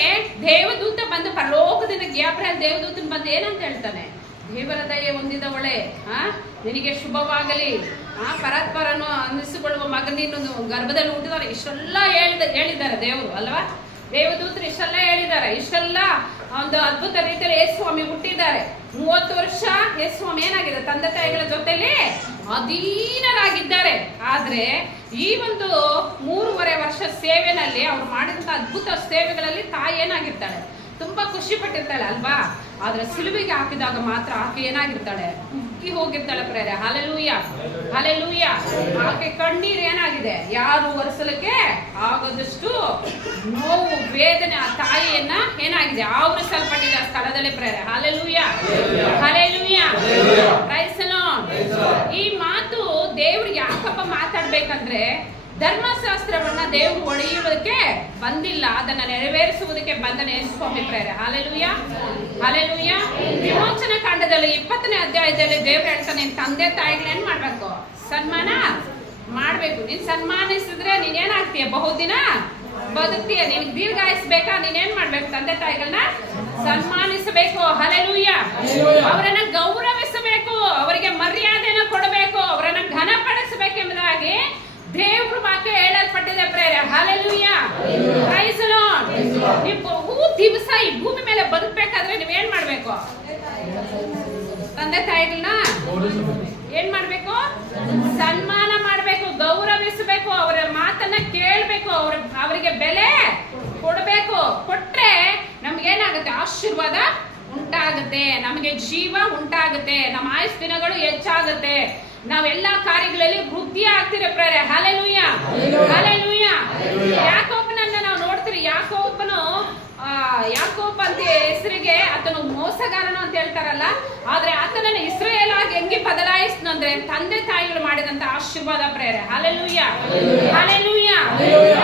ದೇವದೂತ ಬಂದು, ಪರಲೋಕದಿಂದ ಗ್ಯಾಬ್ರಿಯಲ್ ದೇವದೂತನ್ ಬಂದು ಏನಂತ ಹೇಳ್ತಾನೆ, ದೇವರ ದಯೆ ಹೊಂದಿದವಳೆ, ನಿನಗೆ ಶುಭವಾಗಲಿ, ಪರಸ್ಪರನು ಅನ್ನಿಸಿಕೊಳ್ಳುವ ಮಗ ನೀನು ಗರ್ಭದಲ್ಲಿ ಹುಟ್ಟಿದವರು. ಇಷ್ಟೆಲ್ಲ ಹೇಳಿದ್ದಾರೆ ದೇವರು ಅಲ್ವಾ, ದೇವದೂತರು ಇಷ್ಟೆಲ್ಲ ಹೇಳಿದ್ದಾರೆ. ಇಷ್ಟೆಲ್ಲ ಒಂದು ಅದ್ಭುತ ರೀತಿಯಲ್ಲಿ ಯೇಸು ಸ್ವಾಮಿ ಹುಟ್ಟಿದ್ದಾರೆ. 30 ವರ್ಷ ಯೇಸು ಸ್ವಾಮಿ ಏನಾಗಿದೆ, ತಂದೆ ತಾಯಿಗಳ ಜೊತೆಲಿ ಅಧೀನರಾಗಿದ್ದಾರೆ. ಆದ್ರೆ ಈ ಒಂದು 3.5 ವರ್ಷ ಸೇವೆನಲ್ಲಿ ಅವ್ರು ಮಾಡಿದಂತ ಅದ್ಭುತ ಸೇವೆಗಳಲ್ಲಿ ತಾಯಿ ಏನಾಗಿರ್ತಾಳೆ, ತುಂಬಾ ಖುಷಿ ಪಟ್ಟಿರ್ತಾಳೆ ಅಲ್ವಾ. ಆದ್ರೆ ಸಿಲುಬೆಗೆ ಹಾಕಿದಾಗ ಮಾತ್ರ ಆಕೆ ಏನಾಗಿರ್ತಾಳೆ, ಉಕ್ಕಿ ಹೋಗಿರ್ತಾಳೆ ಪ್ರೇರೆ. Hallelujah, hallelujah. ಆಕೆ ಕಣ್ಣೀರು ಏನಾಗಿದೆ, ಯಾರು ಒರೆಸಲಿಕ್ಕೆ ಆಗೋದಷ್ಟು ನೋವು, ವೇದನೆ ಆ ತಾಯಿಯನ್ನ ಏನಾಗಿದೆ, ಆವರಿಸಲ್ಪಟ್ಟಿದೆ ಆ ಸ್ಥಳದಲ್ಲಿ ಪ್ರೇರೆ. Hallelujah, hallelujah. Praise the Lord. ಈ ಮಾತು ದೇವ್ರು ಯಾಕಪ್ಪ ಮಾತಾಡ್ಬೇಕಂದ್ರೆ, ಧರ್ಮಶಾಸ್ತ್ರವನ್ನ ದೇವರು ಒಡೆಯುವುದಕ್ಕೆ ಬಂದಿಲ್ಲ, ಅದನ್ನ ನೆರವೇರಿಸುವುದಕ್ಕೆ ಬಂದನೆ ಯೇಸು ಸ್ವಾಮಿ ಪ್ರೇರೆ. Hallelujah, hallelujah. ವಿಮೋಚನ ಕಾಂಡದಲ್ಲಿ 20ನೇ ಅಧ್ಯಾಯದಲ್ಲಿ ದೇವ್ರು ಹೇಳ್ತಾನೆ, ನಿನ್ ತಂದೆ ತಾಯಿಗಳು ಏನ್ ಮಾಡ್ಬೇಕು, ಸನ್ಮಾನ ಮಾಡ್ಬೇಕು. ನೀನ್ ಸನ್ಮಾನಿಸಿದ್ರೆ ನೀನ್ ಏನಾಗ್ತೀಯ, ಬಹುದಿನ ಬದುಕ್ತೀಯ. ನಿನ್ಗೆ ದೀರ್ಘಾಯಿಸ್ಬೇಕಾ, ನೀನೇನ್ ಮಾಡ್ಬೇಕು, ತಂದೆ ತಾಯಿಗಳನ್ನ ಸನ್ಮಾನಿಸಬೇಕು. ಹಲ್ಲೆಲೂಯ. ಅವರನ್ನ ಗೌರವಿಸಬೇಕು, ಅವರಿಗೆ ಮರ್ಯಾದೆನ ಕೊಡಬೇಕು, ಅವರನ್ನ ಘನಪಡಿಸಬೇಕೆಂಬುದಾಗಿ ದೇವ್ರ ವಾಕ್ಯ ಹೇಳಲ್ಪಟ್ಟಿದೆ ಪ್ರೇರೆ. Hallelujah, praise the Lord. ನೀವು ಬಹು ದಿವಸ ಈ ಭೂಮಿ ಮೇಲೆ ಬದುಕಬೇಕಾದ್ರೆ ನೀವೇನ್ ಮಾಡ್ಬೇಕು, ತಂದೆ ತಾಯಿಗಳನ್ನ ಏನ್ ಮಾಡ್ಬೇಕು, ಸನ್ಮಾನ ಮಾಡ್ಬೇಕು, ಗೌರವಿಸಬೇಕು, ಅವರ ಮಾತನ್ನ ಕೇಳ್ಬೇಕು, ಅವರಿಗೆ ಬೆಲೆ ಕೊಡ್ಬೇಕು. ಕೊಟ್ರೆ ನಮ್ಗೇನಾಗುತ್ತೆ, ಆಶೀರ್ವಾದ ಉಂಟಾಗುತ್ತೆ, ನಮಗೆ ಜೀವ ಉಂಟಾಗುತ್ತೆ, ನಮ್ಮ ಆಯುಷ್ ದಿನಗಳು ಹೆಚ್ಚಾಗುತ್ತೆ, ನಾವೆಲ್ಲಾ ಕಾರ್ಯಗಳಲ್ಲಿ ವೃದ್ಧಿ ಆಗ್ತಿರೋ ಪ್ರೇರೆ. Hallelujah, hallelujah. ಯಾಕೋಬನನ್ನ ನಾವು ನೋಡ್ತೀರಿ. ಯಾಕೋಬ ಅಂತ ಹೆಸರಿಗೆ ಆತನು ಮೋಸಗಾರನು ಅಂತ ಹೇಳ್ತಾರಲ್ಲ, ಆದ್ರೆ ಆತನನ್ನ ಇಸ್ರಾಯೇಲ್ ಆಗಿ ಹೆಂಗೆ ಬದಲಾಯಿಸ್ನು ಅಂದ್ರೆ, ತಂದೆ ತಾಯಿಗಳು ಮಾಡಿದಂತ ಆಶೀರ್ವಾದ ಪ್ರೇರೆ. Hallelujah, hallelujah.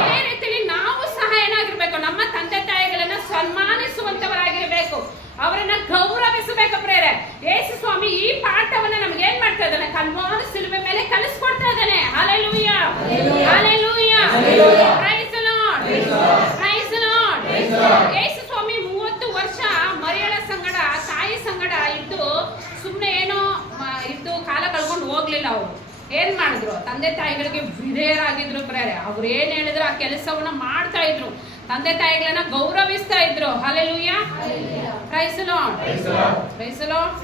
ಅದೇ ರೀತಿಯಲ್ಲಿ ನಾವು ಸಹ ಏನಾಗಿರ್ಬೇಕು, ನಮ್ಮ ತಂದೆ ತಾಯಿಗಳನ್ನ ಸನ್ಮಾನಿಸುವಂತವರಾಗಿರ್ಬೇಕು, ಅವರನ್ನ ಗೌರವಿಸಬೇಕು ಪ್ರೇರೆ. ಯೇಸು ಸ್ವಾಮಿ ಈ ಪಾಠವನ್ನ ನಮ್ಗೆ ಏನ್ ಮಾಡ್ತಾ ಇದ್ದಾನೆ, ಕಲ್ವಾರಿ ಸಿಲುಬೆ ಮೇಲೆ ಕಲಿಸ್ಕೊಡ್ತಾ ಇದ್ದಾನೆ. Hallelujah, hallelujah. Praise the lord, praise the Lord. ಯೇಸು ಸ್ವಾಮಿ 30 ವರ್ಷ ಮರಿಯಳ ಸಂಗಡ, ತಾಯಿ ಸಂಗಡ ಇದ್ದು ಸುಮ್ನೆ ಏನೋ ಇದ್ದು ಕಾಲ ಕಳ್ಕೊಂಡು ಹೋಗ್ಲಿಲ್ಲ. ಅವರು ಏನ್ ಮಾಡಿದ್ರು, ತಂದೆ ತಾಯಿಗಳಿಗೆ ವಿಧೇಯರಾಗಿದ್ರು ಪ್ರೇರೆ. ಅವ್ರು ಏನ್ ಹೇಳಿದ್ರು ಆ ಕೆಲಸವನ್ನ ಮಾಡ್ತಾ ಇದ್ರು, ತಂದೆ ತಾಯಿಗಳನ್ನ ಗೌರವಿಸ್ತಾ ಇದ್ರು. Hallelujah, praise the lord, praise the lord,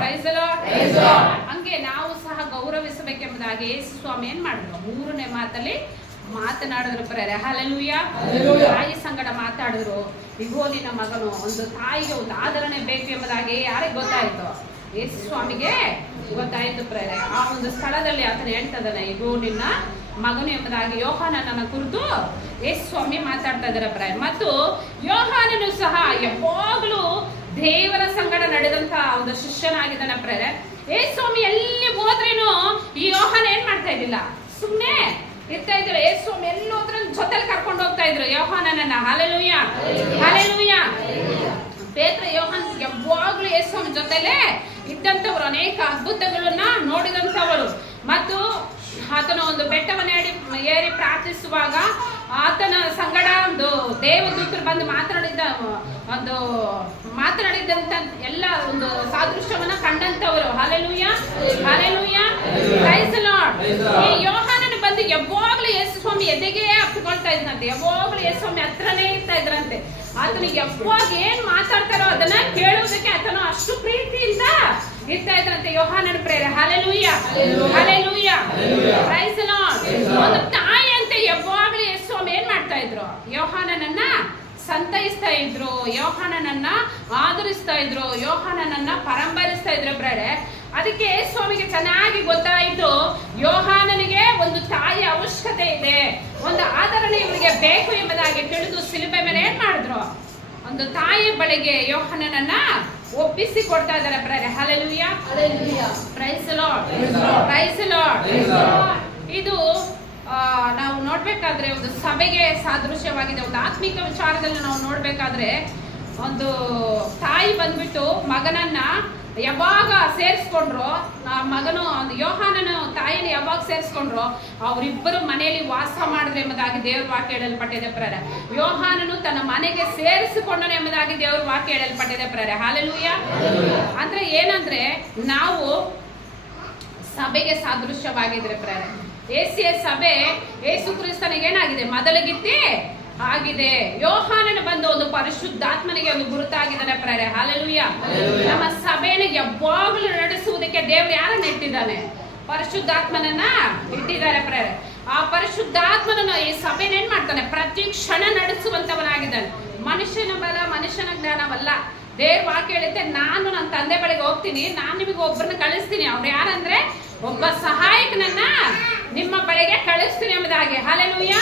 praise the Lord. ಹಂಗೆ ನಾವು ಸಹ ಗೌರವಿಸಬೇಕೆಂಬುದಾಗಿ ಯೇಸು ಸ್ವಾಮಿ ಏನ್ ಮಾಡಿದ್ರು, 3ನೇ ಮಾತಲ್ಲಿ ಮಾತನಾಡಿದ್ರು ಪ್ರೇರೆ. ಹಲ್ಲೆಲೂಯ. ತಾಯಿ ಸಂಗಡ ಮಾತಾಡಿದ್ರು. ಇಗೋ ನಿನ್ನ ಮಗನು, ಒಂದು ತಾಯಿಗೆ ಒಂದು ಆದರಣೆ ಬೇಕು ಎಂಬುದಾಗಿ ಯಾರಿಗೆ ಗೊತ್ತಾಯ್ತು, ಯೇಸು ಸ್ವಾಮಿಗೆ ಗೊತ್ತಾಯ್ತು ಪ್ರೇರೆ. ಆ ಒಂದು ಸ್ಥಳದಲ್ಲಿ ಆತನ ಹೇಳ್ತಾ ಇದ್ದಾನೆ, ಇಗೋ ನಿನ್ನ ಮಗನು ಎಂಬುದಾಗಿ ಯೋಹಾನನನ್ನ ಕುರಿತು ಯೇಸು ಸ್ವಾಮಿ ಮಾತಾಡ್ತಾ ಇದ್ದಾರೆ ಪ್ರಾಯ. ಮತ್ತು ಯೋಹಾನನು ಸಹ ಯಾವಾಗಲೂ ದೇವರ ಸಂಗಡ ನಡೆದಂತ ಒಂದು ಶಿಷ್ಯನಾಗಿದ್ದಾನೆ ಪ್ರೇರ. ಯೇಸು ಸ್ವಾಮಿ ಎಲ್ಲಿ ಹೋದ್ರೇನು ಈ ಯೋಹಾನ ಏನ್ ಮಾಡ್ತಾ ಇದ್ದಿಲ್ಲ, ಸುಮ್ನೆ ಇರ್ತಾ ಇದ್ರು. ಯೇಸು ಸ್ವಾಮಿ ಎಲ್ಲಿ ಹೋದ್ರೆ ಜೊತೆಲಿ ಕರ್ಕೊಂಡು ಹೋಗ್ತಾ ಇದ್ರು ಯೋಹಾನನನ್ನ. Hallelujah, hallelujah. ಪೇತ್ರ ಯೋಹಾನ್ ಯಾವಾಗ್ಲೂ ಯೇಸು ಸ್ವಾಮಿ ಜೊತೆಲೆ ಇದ್ದಂಥವ್ರು, ಅನೇಕ ಅದ್ಭುತಗಳನ್ನ ನೋಡಿದಂಥವರು. ಮತ್ತು ಆತನ ಒಂದು ಬೆಟ್ಟವನ್ನು ಏರಿ ಪ್ರಾರ್ಥಿಸುವಾಗ ಆತನ ಸಂಗಡ ಒಂದು ದೇವದೂತರು ಬಂದು ಮಾತನಾಡಿದಂತ ಎಲ್ಲ ಒಂದು ಸಾದೃಶ್ಯವನ್ನ ಕಂಡಂತವರು. Hallelujah, hallelujah, praise the Lord. ಈ ಯೋಹಾನನು ಬಂದು ಯಾವಾಗ್ಲೂ ಯೇಸು ಸ್ವಾಮಿ ಎದೆಗೆ ಅಪ್ಪಿಕೊಳ್ತಾ ಇದ್ದಂತೆ, ಯಾವಾಗ್ಲೂ ಯೇಸು ಸ್ವಾಮಿ ಹತ್ರನೇ ಇರ್ತಾ ಇದ್ರಂತೆ. ಆತನಿಗೆ ಯಾವಾಗ ಏನ್ ಮಾತಾಡ್ತಾರೋ ಅದನ್ನ ಕೇಳುವುದಕ್ಕೆ ಆತನು ಅಷ್ಟು ಪ್ರೀತಿಯಿಂದ ಇರ್ತಾ ಇದ್ರಂತೆ ಯೋಹಾನನ ಪ್ರೇರ. Hallelujah, hallelujah, praise the Lord. ಒಂದು ತಾಯಿ ಅಂತ ಯಾವಾಗ್ಲೂ ಯೇಸು ಸ್ವಾಮಿ ಏನ್ ಮಾಡ್ತಾ ಇದ್ರು, ಯೋಹಾನನನ್ನ ಸಂತೈಸ್ತಾ ಇದ್ರು, ಯೋಹಾನನನ್ನ ಆದರಿಸ್ತಾ ಇದ್ರು, ಯೋಹಾನನನ್ನ ಪರಂಬರಿಸ್ತಾ ಇದ್ರು ಬ್ರಡೆ. ಅದಕ್ಕೆ ಸ್ವಾಮಿಗೆ ಚೆನ್ನಾಗಿ ಗೊತ್ತಾಯಿತು, ಯೋಹಾನನಿಗೆ ಒಂದು ತಾಯಿಯ ಅವಶ್ಯಕತೆ ಇದೆ, ಒಂದು ಆದರಣೆ ಇವರಿಗೆ ಬೇಕು ಎಂಬುದಾಗಿ ತಿಳಿದು ಸಿಲುಬೆ ಮೇಲೆ ಏನ್ ಮಾಡಿದ್ರು, ಒಂದು ತಾಯಿ ಬಳಿಗೆ ಯೋಹಾನನನ್ನ ಒಪ್ಪಿಸಿ ಕೊಡ್ತಾ ಇದ್ದಾರೆ ಬ್ರಡೆ. Hallelujah, praise the lord, praise the Lord. ಇದು ನಾವು ನೋಡ್ಬೇಕಾದ್ರೆ ಒಂದು ಸಭೆಗೆ ಸಾದೃಶ್ಯವಾಗಿದೆ. ಒಂದು ಆತ್ಮಿಕ ವಿಚಾರದಲ್ಲಿ ನಾವು ನೋಡ್ಬೇಕಾದ್ರೆ ಒಂದು ತಾಯಿ ಬಂದ್ಬಿಟ್ಟು ಮಗನನ್ನ ಯಾವಾಗ ಸೇರಿಸ್ಕೊಂಡ್ರು, ಮಗನು ಯೋಹಾನನು ತಾಯಿನ ಯಾವಾಗ ಸೇರಿಸ್ಕೊಂಡ್ರು, ಅವರಿಬ್ಬರು ಮನೆಯಲ್ಲಿ ವಾಸ ಮಾಡಿದ್ರೆ ಎಂಬುದಾಗಿ ದೇವ್ರ ವಾಕ್ಯ ಹೇಳಲ್ಪಟ್ಟಿದೆ ಪ್ರೇರ. ಯೋಹಾನನು ತನ್ನ ಮನೆಗೆ ಸೇರಿಸಿಕೊಂಡನು ಎಂಬುದಾಗಿ ದೇವ್ರ ವಾಕ್ಯ ಹೇಳಲ್ಪಟ್ಟಿದೆ ಪ್ರೇರ. ಹಲ್ಲೆಲೂಯ. ಅಂದ್ರೆ ಏನಂದ್ರೆ ನಾವು ಸಭೆಗೆ ಸಾದೃಶ್ಯವಾಗಿದ್ರೆ ಪ್ರೇರ. ಏಸಿಯ ಸಭೆ ಯೇಸು ಕ್ರಿಸ್ತನಿಗೆ ಏನಾಗಿದೆ, ಮೊದಲಿಗಿತ್ತಿ ಆಗಿದೆ. ಯೋಹಾನನು ಬಂದು ಒಂದು ಪರಿಶುದ್ಧಾತ್ಮನಿಗೆ ಒಂದು ಗುರುತಾಗಿದ್ದಾನೆ ಪ್ರೇರೆ. ಹಲ್ಲೆಲೂಯ. ನಮ್ಮ ಸಭೆಯನ್ನು ಯಾವಾಗಲೂ ನಡೆಸುವುದಕ್ಕೆ ದೇವರು ಯಾರನ್ನ ಇಟ್ಟಿದ್ದಾನೆ, ಪರಿಶುದ್ಧಾತ್ಮನನ್ನ ಇಟ್ಟಿದ್ದಾರೆ ಪ್ರೇರೆ. ಆ ಪರಿಶುದ್ಧಾತ್ಮನನ್ನು ಈ ಸಭೆನ ಏನ್ ಮಾಡ್ತಾನೆ, ಪ್ರತಿ ಕ್ಷಣ ನಡೆಸುವಂತವನಾಗಿದ್ದಾನೆ. ಮನುಷ್ಯನ ಬಲ, ಮನುಷ್ಯನ ಜ್ಞಾನವಲ್ಲ. ದೇವ್ರ ವಾಕ್ಯ ಹೇಳುತ್ತೆ, ನಾನು ನನ್ನ ತಂದೆ ಬಳಿಗೆ ಹೋಗ್ತೀನಿ, ನಾನು ನಿಮಗೆ ಒಬ್ಬರನ್ನ ಕಳಿಸ್ತೀನಿ, ಅವ್ರು ಯಾರಂದ್ರೆ ಒಬ್ಬ ಸಹಾಯಕನನ್ನ ನಿಮ್ಮ ಬಳಿಗೆ ಕಳಿಸ್ತೀನಿ ಎಂಬುದಾಗಿ. ಹಲ್ಲೆಲೂಯ.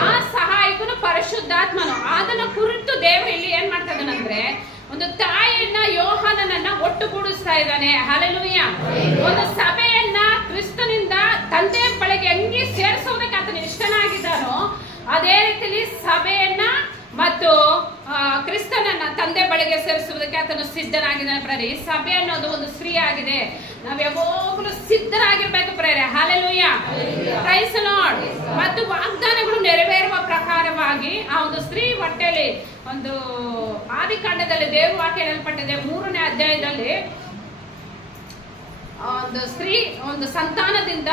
ಆ ಸಹಾಯಕನು ಪರಿಶುದ್ಧಾತ್ಮನು. ಅದನ್ನ ಕುರಿತು ದೇವರು ಇಲ್ಲಿ ಏನ್ ಮಾಡ್ತಾ ಇದ್ದಾನಂದ್ರೆ, ಒಂದು ತಾಯಿಯನ್ನ ಯೋಹಾನನನ್ನ ಒಟ್ಟುಗೂಡಿಸ್ತಾ ಇದ್ದಾನೆ. ಹಲ್ಲೆಲೂಯ. ಒಂದು ಸಭೆಯನ್ನ ಕ್ರಿಸ್ತನಿಂದ ತಂದೆ ಬಳಿಗೆ ಹೆಂಗೆ ಸೇರಿಸೋದಕ್ಕೆ ಆತನ ಇಷ್ಟನಾಗಿದ್ದಾನೋ, ಅದೇ ರೀತಿಯಲ್ಲಿ ಸಭೆಯನ್ನ ಮತ್ತು ಕ್ರಿಸ್ತನನ್ನ ತಂದೆ ಬಳಿಗೆ ಸೇರಿಸುವುದಕ್ಕೆ ಆತನು ಸಿದ್ಧನಾಗಿದ್ದಾನೆ ಪ್ರೇರೆ. ಈ ಸಭೆ ಅನ್ನೋದು ಒಂದು ಸ್ತ್ರೀ ಆಗಿದೆ. ನಾವ್ ಯಾವಾಗಲೂ ಸಿದ್ಧರಾಗಿರ್ಬೇಕು ಪ್ರೇರೆ. Hallelujah, praise the Lord. ಮತ್ತು ವಾಗ್ದಾನಗಳು ನೆರವೇರುವ ಪ್ರಕಾರವಾಗಿ ಆ ಒಂದು ಸ್ತ್ರೀ ಹೊಟ್ಟೆಯಲ್ಲಿ ಒಂದು ಆದಿಕಾಂಡದಲ್ಲಿ ದೇವ್ರ ವಾಕ್ಯ ಹೇಳಲ್ಪಟ್ಟಿದೆ 3ನೇ ಅಧ್ಯಾಯದಲ್ಲಿ, ಒಂದು ಸ್ತ್ರೀ ಒಂದು ಸಂತಾನದಿಂದ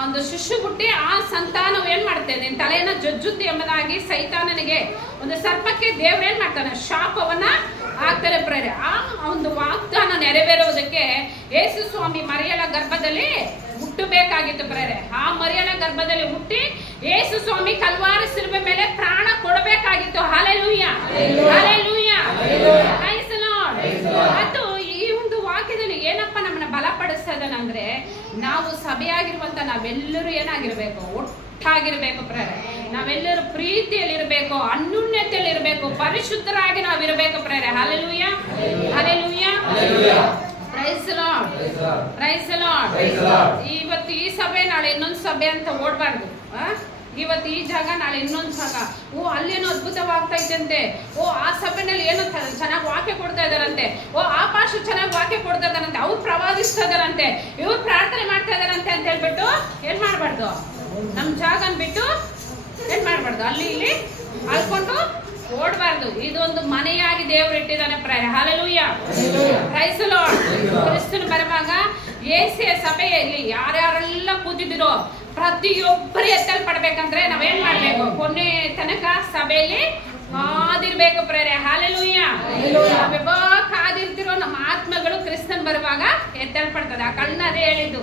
ಒಂದು ಶಿಶು ಹುಟ್ಟಿ ಆ ಸಂತಾನವು ಏನ್ ಮಾಡುತ್ತೆ, ನಿನ್ ತಲೆಯನ್ನ ಜಜ್ಜುತ್ತೆ ಎಂಬುದಾಗಿ ಸೈತಾನನಿಗೆ, ಒಂದು ಸರ್ಪಕ್ಕೆ ದೇವ್ರ ಏನ್ ಮಾಡ್ತಾನೆ, ಶಾಪವನ್ನ ಆಗ್ತಾರೆ ಪ್ರೇರೆ. ಆ ಒಂದು ವಾಗ್ದಾನ ನೆರವೇರುವುದಕ್ಕೆ ಯೇಸು ಸ್ವಾಮಿ ಮರಿಯಳ ಗರ್ಭದಲ್ಲಿ ಹುಟ್ಟಬೇಕಾಗಿತ್ತು ಪ್ರೇರೆ. ಆ ಮರಿಯಳ ಗರ್ಭದಲ್ಲಿ ಹುಟ್ಟಿ ಯೇಸು ಸ್ವಾಮಿ ಕಲ್ವಾರಿ ಶಿಲುಬೆ ಮೇಲೆ ಪ್ರಾಣ ಕೊಡಬೇಕಾಗಿತ್ತು. Hallelujah, hallelujah, praise the Lord. ಮತ್ತು ಈ ಒಂದು ವಾಕ್ಯದಲ್ಲಿ ಏನಪ್ಪ ನಮ್ಮನ್ನ ಬಲಪಡಿಸ್ತಾ ಇದ್ದಾನಂದ್ರೆ, ನಾವು ಸಭೆಯಾಗಿರುವಂತ ನಾವೆಲ್ಲರೂ ಏನಾಗಿರ್ಬೇಕು, ಒಟ್ಟಾಗಿರ್ಬೇಕು ಪ್ರೇರೆ. ನಾವೆಲ್ಲರೂ ಪ್ರೀತಿಯಲ್ಲಿರ್ಬೇಕು, ಅನ್ಯೋನ್ಯತೆಯಲ್ಲಿರ್ಬೇಕು, ಪರಿಶುದ್ಧರಾಗಿ ನಾವಿರ್ಬೇಕು ಪ್ರೇರೆ. Hallelujah, hallelujah, praise the lord, praise the Lord. ಇವತ್ತು ಈ ಸಭೆ, ನಾಳೆ ಇನ್ನೊಂದು ಸಭೆ ಅಂತ ಓಡಬಾರ್ದು. ಇವತ್ತು ಈ ಜಾಗ, ನಾಳೆ ಇನ್ನೊಂದು ಜಾಗ. ಓ, ಅಲ್ಲೇನೋ ಅದ್ಭುತವಾಗ್ತಾ ಇದ್ದಂತೆ, ಓ ಆ ಸಭೆನಲ್ಲಿ ಏನೋ ಚೆನ್ನಾಗಿ ವಾಕ್ಯ ಕೊಡ್ತಾ ಇದಾರಂತೆ, ಓ ಆ ಪಾಶ ಚೆನ್ನಾಗಿ ವಾಕ್ಯ ಕೊಡ್ತಾ ಇದಾರಂತೆ, ಅವ್ರು ಪ್ರವಾದಿಸ್ತಾ ಇದಾರಂತೆ, ಇವ್ರು ಪ್ರಾರ್ಥನೆ ಮಾಡ್ತಾ ಇದಾರಂತೆ ಅಂತ ಹೇಳ್ಬಿಟ್ಟು ಏನ್ ಮಾಡ್ಬಾರ್ದು, ನಮ್ ಜಾಗನ್ ಬಿಟ್ಟು ಏನ್ ಮಾಡ್ಬಾರ್ದು, ಅಲ್ಲಿ ಇಲ್ಲಿ ಅಳ್ಕೊಂಡು ಓಡಬಾರ್ದು. ಇದೊಂದು ಮನೆಯಾಗಿ ದೇವರು ಇಟ್ಟಿದ್ದಾನೆ ಪ್ರೇರೆ. Hallelujah, praise the Lord. ಕ್ರಿಸ್ತನು ಬರುವಾಗ ಏಸಿಯ ಸಭೆಯಲ್ಲಿ ಯಾರ್ಯಾರೆಲ್ಲ ಕೂತಿದ್ದೀರೋ ಪ್ರತಿಯೊಬ್ಬರು ಎತ್ತಲ್ಪಡ್ಬೇಕಂದ್ರೆ ನಾವೇನ್ ಮಾಡ್ಬೇಕು, ಕೊನೆ ತನಕ ಸಭೆಯಲ್ಲಿ ಕಾದಿರ್ಬೇಕು ಪ್ರೇರೆ. ಹಲ್ಲೆಲೂಯ. ನಾವೆಲ್ಲ ಕಾದಿರ್ತಿರೋ ನಮ್ಮ ಆತ್ಮಗಳು ಕ್ರಿಸ್ತನ್ ಬರುವಾಗ ಎತ್ತಲ್ಪಡ್ತದೆ. ಆ ಕಳ್ಳ ಅದೇ ಹೇಳಿದ್ದು,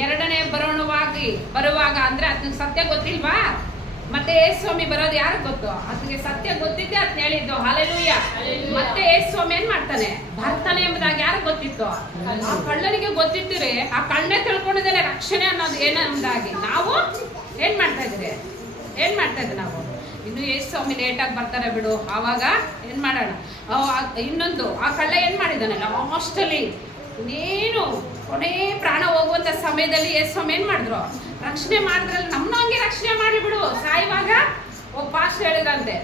2ನೇ ಬರುವಾಗ ಅಂದ್ರೆ ಅದಕ್ಕೆ ಸತ್ಯ ಗೊತ್ತಿಲ್ವಾ, ಮತ್ತೆ ಯೇಸು ಸ್ವಾಮಿ ಬರೋದು ಯಾರು ಗೊತ್ತು, ಅದಕ್ಕೆ ಸತ್ಯ ಗೊತ್ತಿದ್ದೆ ಅದನ್ನ ಹೇಳಿದ್ದು. ಹಲ್ಲೆಲೂಯ. ಮತ್ತೆ ಯೇಸು ಸ್ವಾಮಿ ಏನ್ ಮಾಡ್ತಾನೆ, ಬರ್ತಾನೆ ಎಂಬುದಾಗಿ ಯಾರು ಗೊತ್ತಿತ್ತು, ಆ ಕಳ್ಳನಿಗೆ ಗೊತ್ತಿತ್ತಿರಿ. ಆ ಕಣ್ಣೆ ತಿಳ್ಕೊಂಡಿದ್ದೇನೆ ರಕ್ಷಣೆ ಅನ್ನೋದು ಏನಂಬುದಾಗಿ. ನಾವು ಏನ್ ಮಾಡ್ತಾ ಇದ್ರಿ ನಾವು? ಇನ್ನು ಯೇಸು ಸ್ವಾಮಿ ಲೇಟಾಗಿ ಬರ್ತಾರೆ ಬಿಡು, ಆವಾಗ ಏನ್ ಮಾಡೋಣ. ಇನ್ನೊಂದು ಆ ಕಳ್ಳ ಏನ್ ಮಾಡಿದಾನೆ ಲಾಸ್ಟಲ್ಲಿ, ಇನ್ನೇನು ಕೊನೆ ಪ್ರಾಣ ಹೋಗುವಂತ ಸಮಯದಲ್ಲಿ ಯೇಸು ಸ್ವಾಮಿ ಏನ್ ಮಾಡಿದ್ರು, ರಕ್ಷಣೆ ಮಾಡಿದ್ರಲ್ಲಿ ನಮ್ಮನ್ನ ಹಂಗೆ ರಕ್ಷಣೆ ಮಾಡಿಬಿಡು. ಸಾಯುವಾಗ ಒಬ್ಬ ಪಾಸ್ಟರ್ ಹೇಳಿದ್ರಂತೆ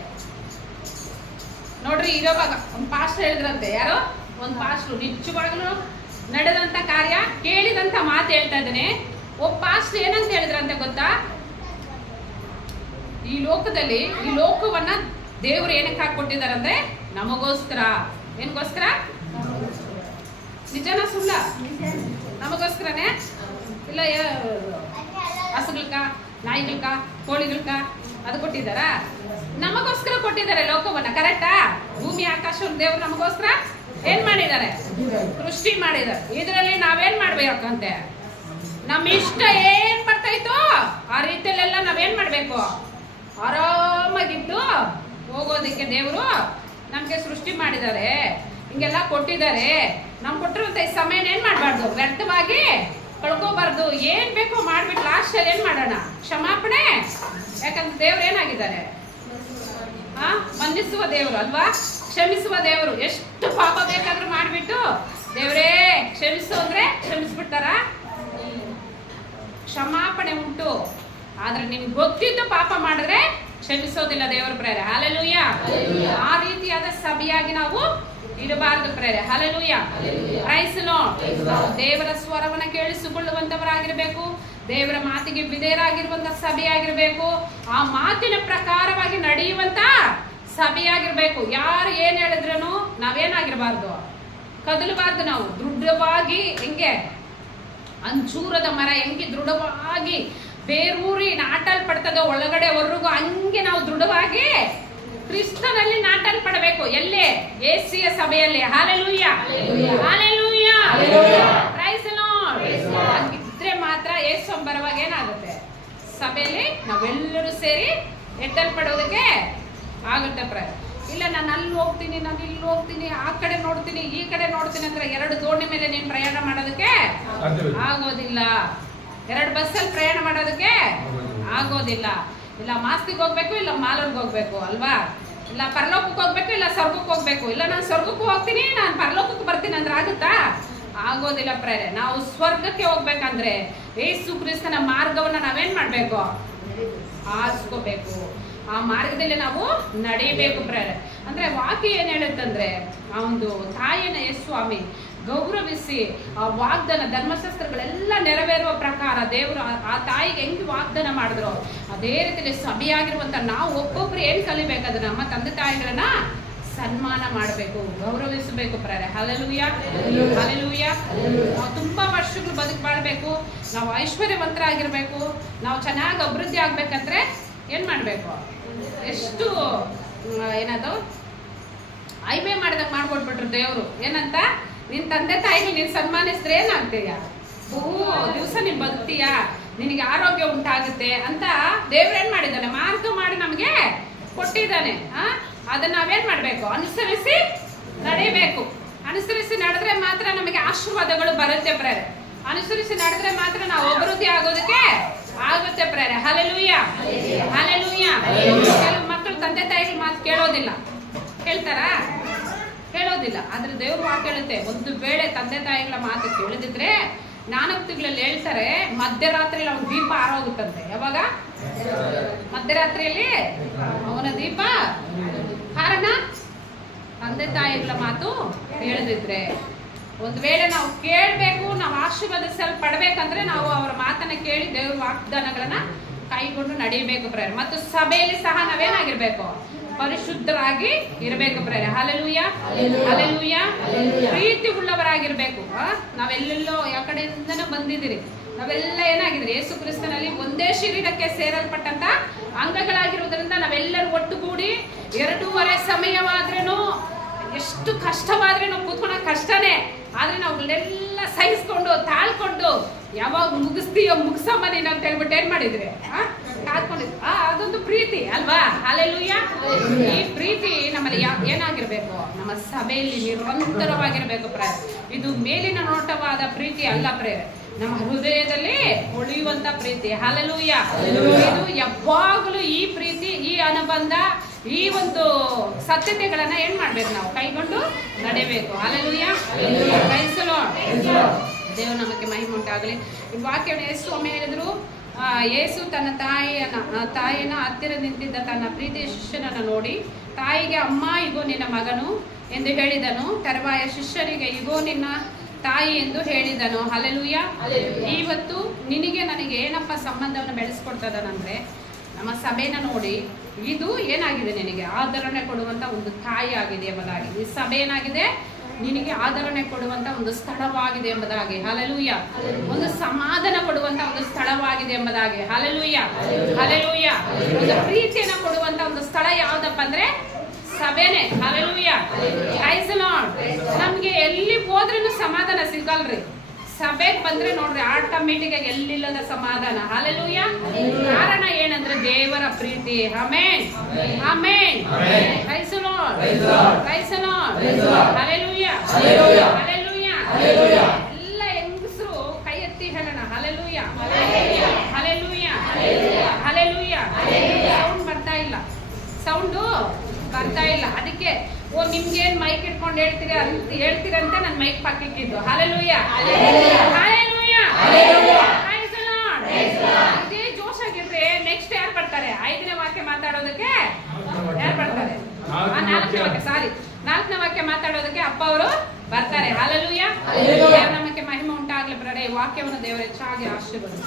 ನೋಡ್ರಿ, ಇರೋವಾಗ ಒಂದು ಪಾಸ್ಟರ್ ಹೇಳಿದ್ರಂತೆ. ಯಾರೋ ಒಂದು ಪಾಸ್ಟ್ರು ನಿಜವಾಗ್ಲೂ ನಡೆದಂತ ಕಾರ್ಯ ಕೇಳಿದಂತ ಮಾತು ಹೇಳ್ತಾ ಇದ್ದೇನೆ. ಒಬ್ಬ ಪಾಸ್ಟರ್ ಏನಂತ ಹೇಳಿದ್ರಂತೆ ಗೊತ್ತಾ, ಈ ಲೋಕದಲ್ಲಿ ಈ ಲೋಕವನ್ನ ದೇವರು ಏನಕ್ಕೆ ಹಾಕೊಟ್ಟಿದಾರಂದ್ರೆ ನಮಗೋಸ್ಕರ. ಏನಗೋಸ್ಕರ? ನಿಜನ ಸುಳ್ಳ? ನಮಗೋಸ್ಕರನೇ. ಇಲ್ಲ ಹಸುಗಳ್ಕ, ನಾಯಿಗಳ್ಕ, ಕೋಳಿಗಳ್ಕ ಅದು ಕೊಟ್ಟಿದ್ದಾರಾ? ನಮಗೋಸ್ಕರ ಕೊಟ್ಟಿದ್ದಾರೆ ಲೋಕವನ್ನ. ಕರೆಕ್ಟಾ? ಭೂಮಿ ಆಕಾಶವನ್ನು ದೇವರು ನಮಗೋಸ್ಕರ ಏನ್ ಮಾಡಿದ್ದಾರೆ? ಸೃಷ್ಟಿ ಮಾಡಿದ್ದಾರೆ. ಇದರಲ್ಲಿ ನಾವೇನ್ ಮಾಡ್ಬೇಕಂತೆ, ನಮ್ಮ ಇಷ್ಟ ಏನ್ ಬರ್ತಾಯ್ತು ಆ ರೀತಿಯಲ್ಲೆಲ್ಲ ನಾವೇನ್ ಮಾಡ್ಬೇಕು, ಆರಾಮಾಗಿದ್ದು ಹೋಗೋದಕ್ಕೆ ದೇವರು ನಮ್ಗೆ ಸೃಷ್ಟಿ ಮಾಡಿದ್ದಾರೆ, ಹಿಂಗೆಲ್ಲ ಕೊಟ್ಟಿದ್ದಾರೆ. ನಮ್ ಕೊಟ್ಟಿರುವಂತ ಈ ಸಮಯನ ಏನ್ ಮಾಡ್ಬಾರ್ದು, ವ್ಯರ್ಥವಾಗಿ ಕಳ್ಕೋಬಾರ್ದು. ಏನ್ ಬೇಕೋ ಮಾಡ್ಬಿಟ್ಟು ಲಾಸ್ಟ್ ಅಲ್ಲಿ ಏನ್ ಮಾಡೋಣ, ಕ್ಷಮಾಪಣೆ. ಯಾಕಂದ್ರೆ ದೇವ್ರು ಏನಾಗಿದ್ದಾರೆ, ಮನ್ನಿಸುವ ದೇವರು ಅಲ್ವಾ, ಕ್ಷಮಿಸುವ ದೇವರು. ಎಷ್ಟು ಪಾಪ ಬೇಕಾದ್ರೂ ಮಾಡ್ಬಿಟ್ಟು ದೇವರೇ ಕ್ಷಮಿಸು ಅಂದ್ರೆ ಕ್ಷಮಿಸ್ಬಿಡ್ತಾರ? ಕ್ಷಮಾಪಣೆ ಉಂಟು, ಆದ್ರೆ ನಿಮ್ಗೆ ಗೊತ್ತಿದ್ದು ಪಾಪ ಮಾಡಿದ್ರೆ ಕ್ಷಮಿಸೋದಿಲ್ಲ ದೇವರ ಪ್ರೇರೆ. ಹಲ್ಲೆಲೂಯ. ಆ ರೀತಿಯಾದ ಸಭೆಯಾಗಿ ನಾವು ಇರಬಾರದು ಪ್ರೇರೆ. ಹಲ್ಲೆಲೂಯ. Praise Lord. ನಾವು ದೇವರ ಸ್ವರವನ್ನ ಕೇಳಿಸಿಕೊಳ್ಳುವಂತವರಾಗಿರ್ಬೇಕು, ದೇವರ ಮಾತಿಗೆ ವಿಧೇಯರಾಗಿರುವಂತ ಸಭೆಯಾಗಿರ್ಬೇಕು, ಆ ಮಾತಿನ ಪ್ರಕಾರವಾಗಿ ನಡೆಯುವಂತ ಸಭೆಯಾಗಿರ್ಬೇಕು. ಯಾರು ಏನ್ ಹೇಳಿದ್ರೂ ನಾವೇನಾಗಿರ್ಬಾರ್ದು, ಕದಲಬಾರ್ದು. ನಾವು ದೃಢವಾಗಿ, ಹೆಂಗೆ ಅಂಚೂರದ ಮರ ಹೆಂಗೆ ದೃಢವಾಗಿ ಬೇರೂರಿ ನಾಟಲ್ಪಡ್ತದೋ ಒಳಗಡೆವರೆಗೂ, ಹಂಗೆ ನಾವು ದೃಢವಾಗಿ ಕ್ರಿಸ್ತನಲ್ಲಿ ನಾಟಲ್ಪಡಬೇಕು. ಎಲ್ಲೇ? ಯೇಸುವಿನ ಸಭೆಯಲ್ಲಿ. Hallelujah, hallelujah, praise Lord. ಹಾಗಿದ್ರೆ ಮಾತ್ರ ಯೇಸು ಬರುವಾಗ ಏನಾಗುತ್ತೆ, ಸಭೆಯಲ್ಲಿ ನಾವೆಲ್ಲರೂ ಸೇರಿ ಎತ್ತಲ್ಪಡೋದಕ್ಕೆ ಆಗುತ್ತೆ ಪ್ರೇರೆ. ಇಲ್ಲ ನಾನು ಅಲ್ಲಿ ಹೋಗ್ತೀನಿ, ನಾನು ಇಲ್ಲಿ ಹೋಗ್ತೀನಿ, ಆ ಕಡೆ ನೋಡ್ತೀನಿ, ಈ ಕಡೆ ನೋಡ್ತೀನಿ ಅಂದ್ರೆ ಎರಡು ದೋಣಿ ಮೇಲೆ ನೀನು ಪ್ರಯಾಣ ಮಾಡೋದಕ್ಕೆ ಆಗೋದಿಲ್ಲ. ಎರಡು ಬಸ್ಸಲ್ಲಿ ಪ್ರಯಾಣ ಮಾಡೋದಕ್ಕೆ ಆಗೋದಿಲ್ಲ. ಇಲ್ಲ ಮಾಸ್ತಿಗೆ ಹೋಗ್ಬೇಕು, ಇಲ್ಲ ಮಾಲೂರ್ಗೆ ಹೋಗ್ಬೇಕು ಅಲ್ವಾ? ಇಲ್ಲ ಪರಲೋಕಕ್ಕೆ ಹೋಗ್ಬೇಕು, ಇಲ್ಲ ಸ್ವರ್ಗಕ್ಕೆ ಹೋಗ್ಬೇಕು. ಇಲ್ಲ ನಾನು ಸ್ವರ್ಗಕ್ಕೂ ಹೋಗ್ತೀನಿ, ನಾನು ಪರಲೋಕಕ್ಕೆ ಬರ್ತೀನಿ ಅಂದ್ರೆ ಆಗುತ್ತಾ? ಆಗೋದಿಲ್ಲ ಪ್ರೇರೆ. ನಾವು ಸ್ವರ್ಗಕ್ಕೆ ಹೋಗ್ಬೇಕಂದ್ರೆ ಯೇಸು ಕ್ರಿಸ್ತನ ಮಾರ್ಗವನ್ನ ನಾವೇನ್ ಮಾಡ್ಬೇಕು, ಆರಿಸ್ಕೋಬೇಕು. ಆ ಮಾರ್ಗದಲ್ಲಿ ನಾವು ನಡೆಯಬೇಕು ಪ್ರೇರೆ. ಅಂದ್ರೆ ವಾಕ್ಯ ಏನ್ ಹೇಳುತ್ತಂದ್ರೆ, ಆ ಒಂದು ತಾಯಿನ ಯೇಸು ಸ್ವಾಮಿ ಗೌರವಿಸಿ ಆ ವಾಗ್ದಾನ ಧರ್ಮಶಾಸ್ತ್ರಗಳೆಲ್ಲ ನೆರವೇರುವ ಪ್ರಕಾರ ದೇವರು ಆ ತಾಯಿಗೆ ಹೆಂಗೆ ವಾಗ್ದಾನ ಮಾಡಿದ್ರು, ಅದೇ ರೀತಿಯಲ್ಲಿ ಸಭೆಯಾಗಿರುವಂತ ನಾವು ಒಬ್ಬೊಬ್ರು ಏನ್ ಕಲಿಬೇಕಾದ್ರೆ ನಮ್ಮ ತಂದೆ ತಾಯಿಗಳನ್ನ ಸನ್ಮಾನ ಮಾಡಬೇಕು, ಗೌರವಿಸಬೇಕು ಪ್ರೇರೆ. Hallelujah, hallelujah. ನಾವು ತುಂಬಾ ವರ್ಷಗಳು ಬಾಳ್ಬೇಕು, ನಾವು ಐಶ್ವರ್ಯವಂತರಾಗಿರ್ಬೇಕು, ನಾವು ಚೆನ್ನಾಗಿ ಅಭಿವೃದ್ಧಿ ಆಗ್ಬೇಕಂದ್ರೆ ಏನ್ ಮಾಡ್ಬೇಕು, ಎಷ್ಟು ಏನದು ಐಬೆ ಮಾಡಿದಾಗ ಮಾಡ್ಕೊಟ್ಬಿಟ್ರು ದೇವ್ರು. ಏನಂತ, ನಿನ್ ತಂದೆ ತಾಯಿಗೆ ನೀನ್ ಸನ್ಮಾನಿಸಿದ್ರೆ ಏನಾಗ್ತೀಯ, ಬಹು ದಿವಸ ನೀನ್ ಬದುಕ್ತೀಯ, ನಿನಗೆ ಆರೋಗ್ಯ ಉಂಟಾಗುತ್ತೆ ಅಂತ ದೇವ್ರು ಏನ್ ಮಾಡಿದ್ದಾನೆ, ಮಾರ್ಗ ಮಾಡಿ ನಮ್ಗೆ ಕೊಟ್ಟಿದ್ದಾನೆ. ಅದನ್ನ ನಾವೇನ್ ಮಾಡ್ಬೇಕು, ಅನುಸರಿಸಿ ನಡೆಯಬೇಕು. ಅನುಸರಿಸಿ ನಡೆದ್ರೆ ಮಾತ್ರ ನಮಗೆ ಆಶೀರ್ವಾದಗಳು ಬರುತ್ತೆ ಪ್ರೇರೆ. ಅನುಸರಿಸಿ ನಡೆದ್ರೆ ಮಾತ್ರ ನಾವು ಅಭಿವೃದ್ಧಿ ಆಗೋದಕ್ಕೆ ಆಗುತ್ತೆ ಪ್ರೇರೆ. Hallelujah, hallelujah. ಕೆಲವು ಮಕ್ಕಳು ತಂದೆ ತಾಯಿಗಳ ಮಾತು ಕೇಳೋದಿಲ್ಲ. ಕೇಳ್ತಾರಾ? ಹೇಳೋದಿಲ್ಲ. ಆದ್ರೆ ದೇವ್ರು ಮಾತು ಹೇಳುತ್ತೆ, ಒಂದು ವೇಳೆ ತಂದೆ ತಾಯಿಗಳ ಮಾತು ಕೇಳದಿದ್ರೆ ಜ್ಞಾನೋಕ್ತಿಗಳಲ್ಲಿ ಹೇಳ್ತಾರೆ, ಮಧ್ಯರಾತ್ರಿಯಲ್ಲಿ ಅವನ ದೀಪ ಆರೋಗುತ್ತಂತೆ. ಯಾವಾಗ? ಮಧ್ಯರಾತ್ರಿಯಲ್ಲಿ ಅವನ ದೀಪ. ಕಾರಣ ತಂದೆ ತಾಯಿಗಳ ಮಾತು ಕೇಳದಿದ್ರೆ. ಒಂದ್ ವೇಳೆ ನಾವು ಕೇಳ್ಬೇಕು, ನಾವು ಆಶೀರ್ವಾದ ಪಡ್ಬೇಕಂದ್ರೆ ನಾವು ಅವರ ಮಾತನ್ನ ಕೇಳಿ ದೇವ್ರ ವಾಗ್ದಾನಗಳನ್ನ ಕೈಗೊಂಡು ನಡೆಯಬೇಕು ಪ್ರೇರೆ. ಮತ್ತು ಸಭೆಯಲ್ಲಿ ಸಹ ನಾವೇನಾಗಿರ್ಬೇಕು, ಪರಿಶುದ್ಧರಾಗಿ ಇರಬೇಕು ಪ್ರೇರೆ. Hallelujah, hallelujah. ಪ್ರೀತಿ ಉಳ್ಳವರಾಗಿರ್ಬೇಕು. ನಾವೆಲ್ಲೆಲ್ಲೋ ಯಾವ ಕಡೆಯಿಂದನೂ ಬಂದಿದ್ದೀರಿ, ನಾವೆಲ್ಲ ಏನಾಗಿದ್ರಿ, ಯೇಸು ಕ್ರಿಸ್ತನಲ್ಲಿ ಒಂದೇ ಶರೀರಕ್ಕೆ ಸೇರಲ್ಪಟ್ಟಂತ ಅಂಗಗಳಾಗಿರುವುದರಿಂದ ನಾವೆಲ್ಲರೂ ಒಟ್ಟುಗೂಡಿ 2:30 ಸಮಯವಾದ್ರೇನು, ಎಷ್ಟು ಕಷ್ಟವಾದ್ರೇನು ಕೂತ್ಕೊಳ್ಳೋಕೆ ಕಷ್ಟನೇ, ಆದ್ರೆ ನಾವುಗಳೆಲ್ಲ ಸಹಿಸ್ಕೊಂಡು ತಾಳ್ಕೊಂಡು ಯಾವಾಗ ಮುಗಿಸ್ತೀಯೋ ಮುಗಿಸಮ್ಮ ನೀನು ಅಂತ ಹೇಳ್ಬಿಟ್ಟು ಏನ್ ಮಾಡಿದ್ರಿ, ಕಾದ್ಕೊಂಡಿದ್ವಿ. ಅದೊಂದು ಪ್ರೀತಿ ಅಲ್ವಾ? ಹಲ್ಲೆಲೂಯ. ಈ ಪ್ರೀತಿ ನಮ್ಮಲ್ಲಿ ಏನಾಗಿರ್ಬೇಕು, ನಮ್ಮ ಸಭೆಯಲ್ಲಿ ನಿರಂತರವಾಗಿರ್ಬೇಕು ಪ್ರೇರೆ. ಇದು ಮೇಲಿನ ನೋಟವಾದ ಪ್ರೀತಿ ಅಲ್ಲ ಪ್ರೇರೆ. ನಮ್ಮ ಹೃದಯದಲ್ಲಿ ಉಳಿಯುವಂತ ಪ್ರೀತಿ. ಹಲ್ಲೆಲೂಯಾ. ಇದು ಯಾವಾಗಲೂ ಈ ಪ್ರೀತಿ, ಈ ಅನುಬಂಧ, ಈ ಒಂದು ಸತ್ಯತೆಗಳನ್ನ ಏನ್ ಮಾಡ್ಬೇಕು, ನಾವು ಕೈಗೊಂಡು ನಡೆಯಬೇಕು. ಹಲ್ಲೆಲೂಯಾ. Praise the Lord. ದೇವರು ನಮಗೆ ಮಹಿಮೆ ಉಂಟಾಗಲಿ. ಈ ವಾಕ್ಯವನ್ನು ಯೇಸು ಸ್ವಾಮಿ ಹೇಳಿದ್ರು, ಯೇಸು ತನ್ನ ತಾಯಿನ ಹತ್ತಿರ ನಿಂತಿದ್ದ ತನ್ನ ಪ್ರೀತಿಯ ಶಿಷ್ಯನನ್ನು ನೋಡಿ ತಾಯಿಗೆ, ಅಮ್ಮ ಇಗೋ ನಿನ್ನ ಮಗನು ಎಂದು ಹೇಳಿದನು. ತರುವಾಯ ಶಿಷ್ಯರಿಗೆ, ಇಗೋ ನಿನ್ನ ತಾಯಿ ಎಂದು ಹೇಳಿದನು. ಹಲ್ಲೆಲೂಯಾ. ಇವತ್ತು ನಿನಗೆ ನನಗೆ ಏನಪ್ಪ ಸಂಬಂಧವನ್ನು ಬೆಳೆಸ್ಕೊಡ್ತದನಂದ್ರೆ, ನಮ್ಮ ಸಭೆನ ನೋಡಿ ಇದು ಏನಾಗಿದೆ, ನಿನಗೆ ಆದರಣೆ ಕೊಡುವಂತ ಒಂದು ತಾಯಿ ಆಗಿದೆ ಎಂಬುದಾಗಿ. ಈ ಸಭೆ ಏನಾಗಿದೆ, ನಿನಗೆ ಆದರಣೆ ಕೊಡುವಂತ ಒಂದು ಸ್ಥಳವಾಗಿದೆ ಎಂಬುದಾಗಿ. ಹಲ್ಲೆಲೂಯಾ. ಒಂದು ಸಮಾಧಾನ ಕೊಡುವಂತ ಒಂದು ಸ್ಥಳವಾಗಿದೆ ಎಂಬುದಾಗಿ. ಹಲ್ಲೆಲೂಯಾ. ಹಲ್ಲೆಲೂಯಾ. ಒಂದು ಪ್ರೀತಿಯನ್ನ ಕೊಡುವಂತ ಒಂದು ಸ್ಥಳ ಯಾವ್ದಪ್ಪ ಅಂದ್ರೆ ಸಭೆನೆ. ಹಲ್ಲೆಲೂಯಾ. Praise the Lord. ನಮ್ಗೆ ಎಲ್ಲಿ ಹೋದ್ರೂ ಸಮಾಧಾನ ಸಿಗಲ್ರಿ. ಸಭೆಗೆ ಬಂದ್ರೆ ನೋಡ್ರಿ ಆಟೋಮೆಟಿಕ್ ಆಗಿ ಎಲ್ಲಿಲ್ಲದ ಸಮಾಧಾನ. ಹಲ್ಲೆಲೂಯಾ. ಕಾರಣ ಏನಂದ್ರೆ ದೇವರ ಪ್ರೀತಿ. Amen. Amen. Praise the lord. Praise the Lord. Hallelujah. Hallelujah. ಎಲ್ಲ ಹೆಂಗಸರು ಕೈ ಎತ್ತಿ ಹೇಳೋಣ. ಹಲ್ಲೆಲೂಯಾ. ಹಲ್ಲೆಲೂಯಾ. ಹಲ್ಲೆಲೂಯಾ. ಸೌಂಡ್ ಬರ್ತಾ ಇಲ್ಲ, ಸೌಂಡು ಬರ್ತಾ ಇಲ್ಲ. ಅದಕ್ಕೆ ನಿಮ್ಗೇನ್ ಮೈಕ್ ಇಟ್ಕೊಂಡು ಹೇಳ್ತೀರಂತ ನಾನು ಮೈಕ್ ಪಕ್ಕಿಕ್ಕಿದ್ದು. Hallelujah. Hallelujah. Praise the Lord. ಇದೇ ಜೋಶಾಗಿದ್ರೆ ನೆಕ್ಸ್ಟ್ ಯಾರು ಬರ್ತಾರೆ? 5ನೇ ವಾಕ್ಯ ಮಾತಾಡೋದಕ್ಕೆ ಯಾರು ಬರ್ತಾರೆ? 4ನೇ ವಾಕ್ಯ, ಸಾರಿ, 4ನೇ ವಾಕ್ಯ ಮಾತಾಡೋದಕ್ಕೆ ಅಪ್ಪ ಅವರು ಬರ್ತಾರೆ. ಹಲ್ಲೆಲೂಯಾ. ನಮಗೆ ಮಹಿಮೆ ಉಂಟಾಗ್ಲಿ ಬ್ರಡೆ. ಈ ವಾಕ್ಯವನ್ನು ದೇವರ ಹೆಚ್ಚಾಗಿ ಆಶೀರ್ವದಿಸಿ.